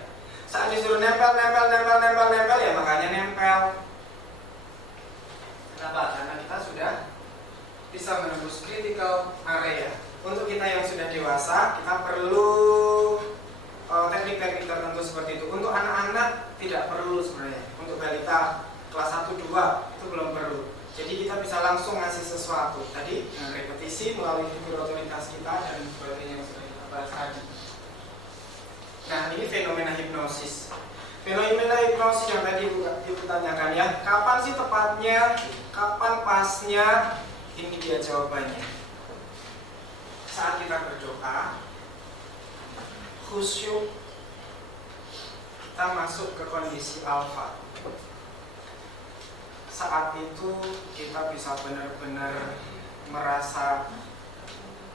Saat disuruh nempel, nempel, nempel, nempel, nempel, ya makanya nempel. Kenapa? Karena kita sudah bisa menembus critical area. Untuk kita yang sudah dewasa, kita perlu teknik-teknik tertentu seperti itu. Untuk anak-anak tidak perlu sebenarnya. Untuk balita kelas 1, 2 itu belum perlu. Jadi kita bisa langsung ngasih sesuatu. Tadi dengan repetisi melalui figur otoritas kita dan sebagainya yang sudah kita bahas tadi. Nah, ini fenomena hipnosis. Fenomena hipnosis yang tadi Ibu tanyakan ya, kapan sih tepatnya, kapan pasnya? Ini dia jawabannya. Saat kita berdoa, khusyuk, kita masuk ke kondisi alfa. Saat itu kita bisa benar-benar merasa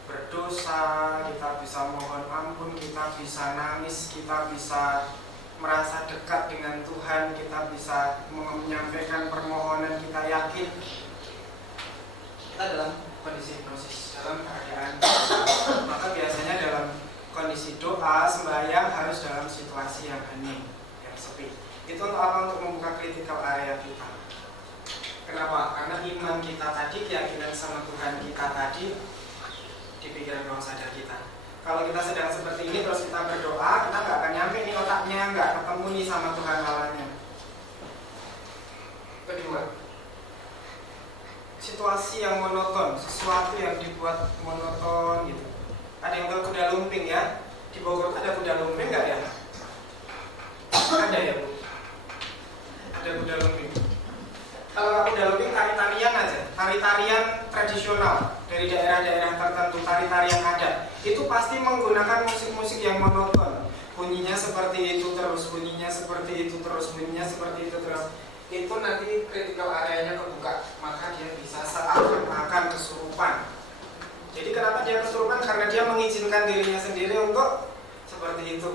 berdosa, kita bisa mohon ampun, kita bisa nangis, kita bisa merasa dekat dengan Tuhan, kita bisa menyampaikan permohonan, kita yakin kita dalam kondisi hipnosis, dalam keadaan. Maka biasanya dalam kondisi doa, sembahyang harus dalam situasi yang hening, yang sepi. Itu untuk apa? Untuk membuka critical area kita. Kenapa? Karena iman kita tadi, keyakinan sama Tuhan kita tadi di pikiran bawah sadar kita. Kalau kita sedang seperti ini terus kita berdoa, kita nggak akan nyampe nih otaknya, nggak ketemu nih sama Tuhan Allahnya. Kedua, situasi yang monoton, sesuatu yang dibuat monoton gitu. Ada yang tahu kuda lumping ya? Di Bogor ada kuda lumping nggak ya? Ada ya Bu? Ada kuda lumping. Kalau nggak kuda lumping, tari-tarian aja, tari-tarian tradisional dari daerah-daerah tertentu, tari-tarian adat. Itu pasti menggunakan musik-musik yang monoton. Bunyinya seperti itu terus, bunyinya seperti itu terus, bunyinya seperti itu terus. Itu nanti critical areanya kebuka, maka dia bisa seakan-akan kesurupan. Jadi kenapa dia kesurupan? Karena dia mengizinkan dirinya sendiri untuk seperti itu.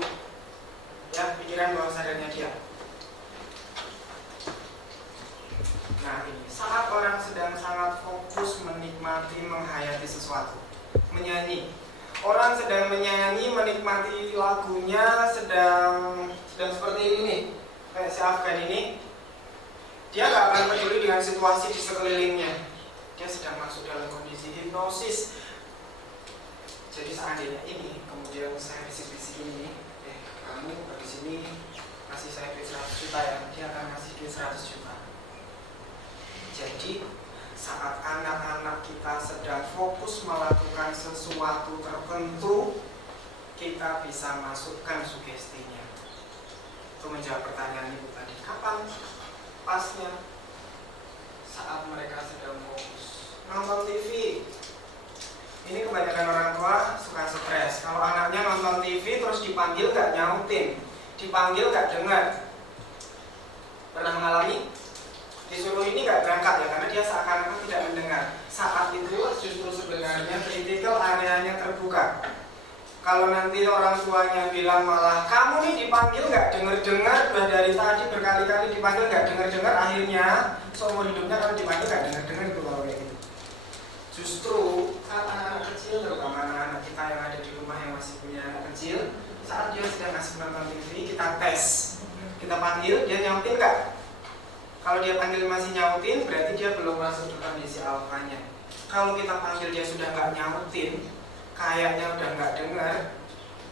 Ya, pikiran bawah sadarnya dia. Nah ini, saat orang sedang sangat fokus menikmati, menghayati sesuatu, menyanyi. Orang sedang menyanyi, menikmati lagunya, sedang seperti ini nih, kayak si Afgan ini. Dia nggak akan peduli dengan situasi di sekelilingnya. Dia sedang masuk dalam kondisi hipnosis. Jadi seandainya ini, kemudian saya bisik-bisik ini, kamu di sini kasih saya duit 100 juta ya, dia akan kasih duit 100 juta. Jadi saat anak-anak kita sedang fokus melakukan sesuatu tertentu, kita bisa masukkan sugestinya. Itu menjawab pertanyaan Ibu tadi. Kapan pasnya? Saat mereka sedang fokus nonton TV. Ini kebanyakan orang tua suka stres. Kalau anaknya nonton TV terus dipanggil nggak nyautin, dipanggil nggak dengar. Pernah mengalami? Disuruh ini nggak berangkat ya, karena dia seakan-akan tidak mendengar. Saat itu justru sebenarnya critical areanya terbuka. Kalau nanti orang tuanya bilang malah kamu nih dipanggil nggak dengar-dengar, udah dari tadi berkali-kali dipanggil nggak dengar-dengar, akhirnya seumur hidupnya kalau dipanggil nggak dengar-dengar itu kalau kayak gitu. Justru saat anak-anak kecil, terutama anak-anak kita yang ada di rumah yang masih punya anak kecil, saat dia sedang asik nonton TV, kita tes, kita panggil, dia nyautin nggak? Kalau dia panggil masih nyautin, berarti dia belum masuk ke kondisi alfanya. Kalau kita panggil dia sudah nggak nyautin, kayaknya udah nggak dengar,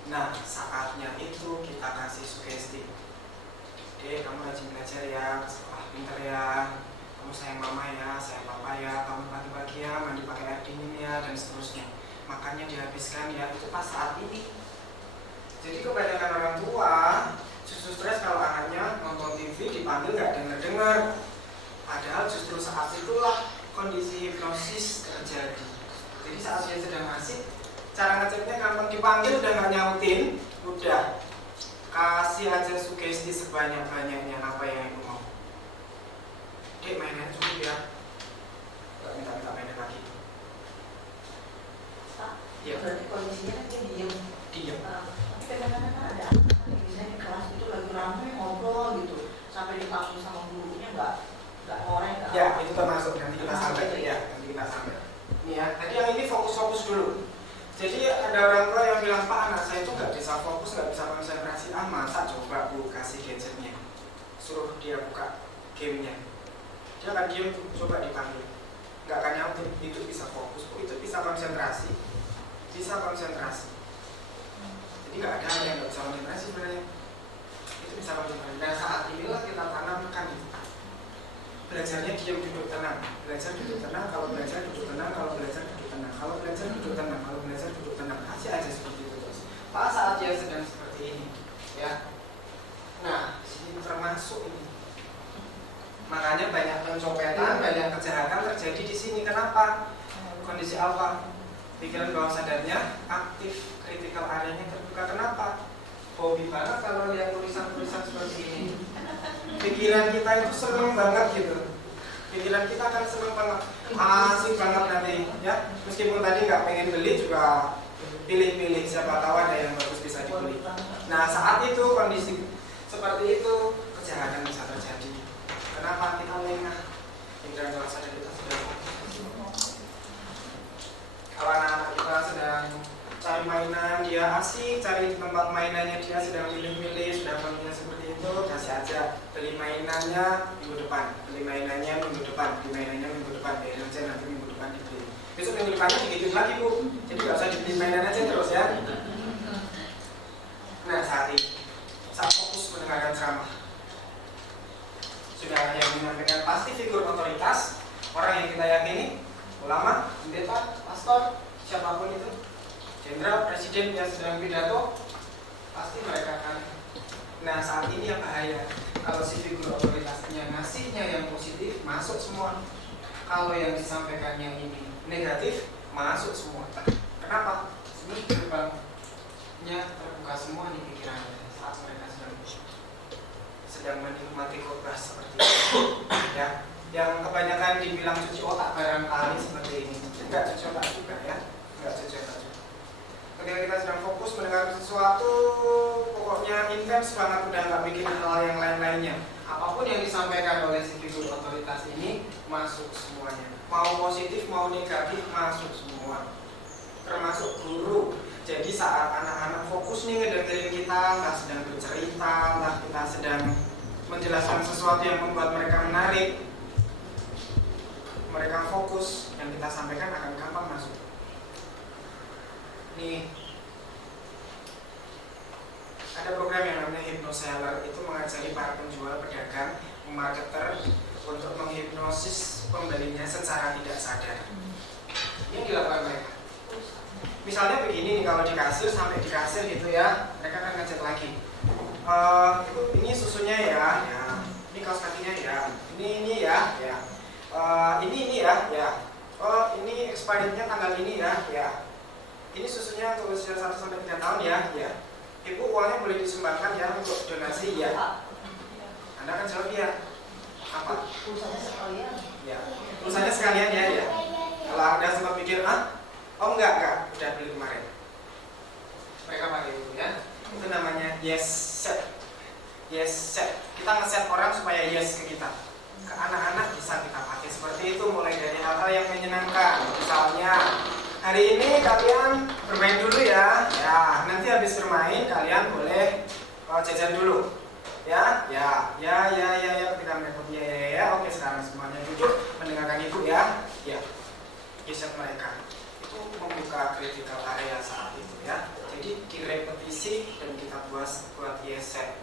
nah saatnya itu kita kasih sugesti. Kamu rajin belajar ya, sekolah pintar ya, kamu sayang mama ya, sayang papa ya, kamu pagi-pagi ya, mandi pakai air dingin ya, dan seterusnya. Makannya dihabiskan ya, itu pas saat ini. Jadi kebanyakan orang tua justru stres kalau anaknya nonton TV dipanggil nggak dengar-dengar. Padahal justru saat itulah kondisi hipnosis terjadi. Jadi saat dia sedang asik, cara ngeceknya gampang, dipanggil udah nggak nyautin, udah kasih aja sugesti sebanyak-banyaknya apa yang ibu mau. Dek, mainan cukup ya, nggak minta-minta mainan lagi. Iya. Berarti kondisinya kan dia diem. Tapi kadang-kadang kan ada misalnya di kelas itu lagi ramai ngobrol gitu, sampai dipanggil sama gurunya nggak ngoreng nggak. Ya, itu termasuk nanti kita sampai ya, nanti kita sampai. Nih ya, tadi yang ini fokus dulu. Jadi ada orang tua yang bilang, Pak, anak saya itu nggak bisa fokus, nggak bisa konsentrasi. Masa coba Bu kasih gadgetnya, suruh dia buka gamenya, dia akan diam tuh, coba dipanggil, nggak akan nyautin. Itu bisa fokus, itu bisa konsentrasi, Jadi nggak ada yang nggak bisa konsentrasi sebenarnya. Itu bisa konsentrasi. Nah saat inilah kita tanamkan itu. Belajarnya diam, duduk tenang. Belajar duduk tenang, kalau belajar duduk tenang, kalau belajar duduk tenang, kalau belajar duduk tenang, kalau belajar duduk tenang. Kasih aja seperti itu terus. Pada saat dia sedang seperti ini, ya. Nah, sini termasuk ini. Makanya banyak pencopetan, banyak kejahatan terjadi di sini. Kenapa? Kondisi apa? Pikiran bawah sadarnya aktif, critical area-nya terbuka. Kenapa? Hobi banget kalau lihat tulisan-tulisan seperti ini. Pikiran kita itu seneng banget gitu. Pikiran kita akan seneng banget, asik banget nanti ya. Meskipun tadi nggak pengen beli juga pilih-pilih, siapa tahu ada yang bagus bisa dibeli. Nah saat itu kondisi seperti itu kejahatan bisa terjadi. Kenapa? Kita lengah. Pikiran bawah sadar kita sudah. Kalau anak-anak kita sedang cari mainan, dia asik cari tempat mainannya, dia sedang milih-milih, sedang memilih seperti itu, kasih aja. Beli mainannya minggu depan, beli mainannya minggu depan, biarin aja nanti minggu depan dibeli. Besok minggu depannya digituin lagi Bu, jadi nggak usah dibeli mainan aja terus ya. Nah saat ini, saat fokus mendengarkan ceramah, sudah yang menyampaikan pasti figur otoritas, orang yang kita yakini, ulama, pendeta, pastor, siapapun itu, jenderal, presiden yang sedang pidato, pasti mereka akan. Nah saat ini yang bahaya, kalau si figur otoritasnya ngasihnya yang positif, masuk semua. Kalau yang disampaikannya ini negatif, masuk semua. Kenapa? Ini gerbangnya terbuka semua nih pikirannya saat mereka sedang menikmati khotbah seperti itu. Ya, yang kebanyakan dibilang cuci otak barangkali seperti ini. Enggak cuci otak juga ya, enggak cuci otak juga. Ketika kita sedang fokus mendengar sesuatu, pokoknya intens banget, udah nggak bikin hal yang lain-lainnya. Apapun yang disampaikan oleh si figur otoritas ini masuk semuanya. Mau positif, mau negatif, masuk semua. Termasuk guru. Jadi saat anak-anak fokus nih ngedengerin kita, entah sedang bercerita, entah kita sedang menjelaskan sesuatu yang membuat mereka menarik, mereka fokus, yang kita sampaikan akan gampang masuk. Nih, ada program yang namanya Hypnoseller, itu mengajari para penjual, pedagang, marketer untuk menghipnosis pembelinya secara tidak sadar. Ini dilakukan mereka. Misalnya begini nih, kalau di kasir, sampai di kasir gitu ya, mereka akan ngecek lagi. Ini susunya ya, ini kaos kakinya ya, ini ya, ini ya. Oh, ini expirednya tanggal ini ya. Ini susunya untuk usia 1 sampai 3 tahun ya. Ibu uangnya boleh disumbangkan ya untuk donasi ya. Anda kan jawab ya. Apa? Pulsanya sekalian. Ya, pulsanya sekalian ya. Kalau Anda sempat pikir, oh enggak, udah beli kemarin. Mereka pakai itu ya. Itu namanya yes set. Kita nge-set orang supaya yes ke kita. Ke anak-anak bisa kita pakai seperti itu, mulai dari hal-hal yang menyenangkan. Misalnya, hari ini kalian bermain dulu ya. Nanti habis bermain kalian boleh jajan dulu. Ya. Ketika mereka ya. Oke, sekarang semuanya duduk mendengarkan ibu ya. Yes mereka. Itu membuka critical area saat itu ya. Jadi direpetisi dan kita buat yes set.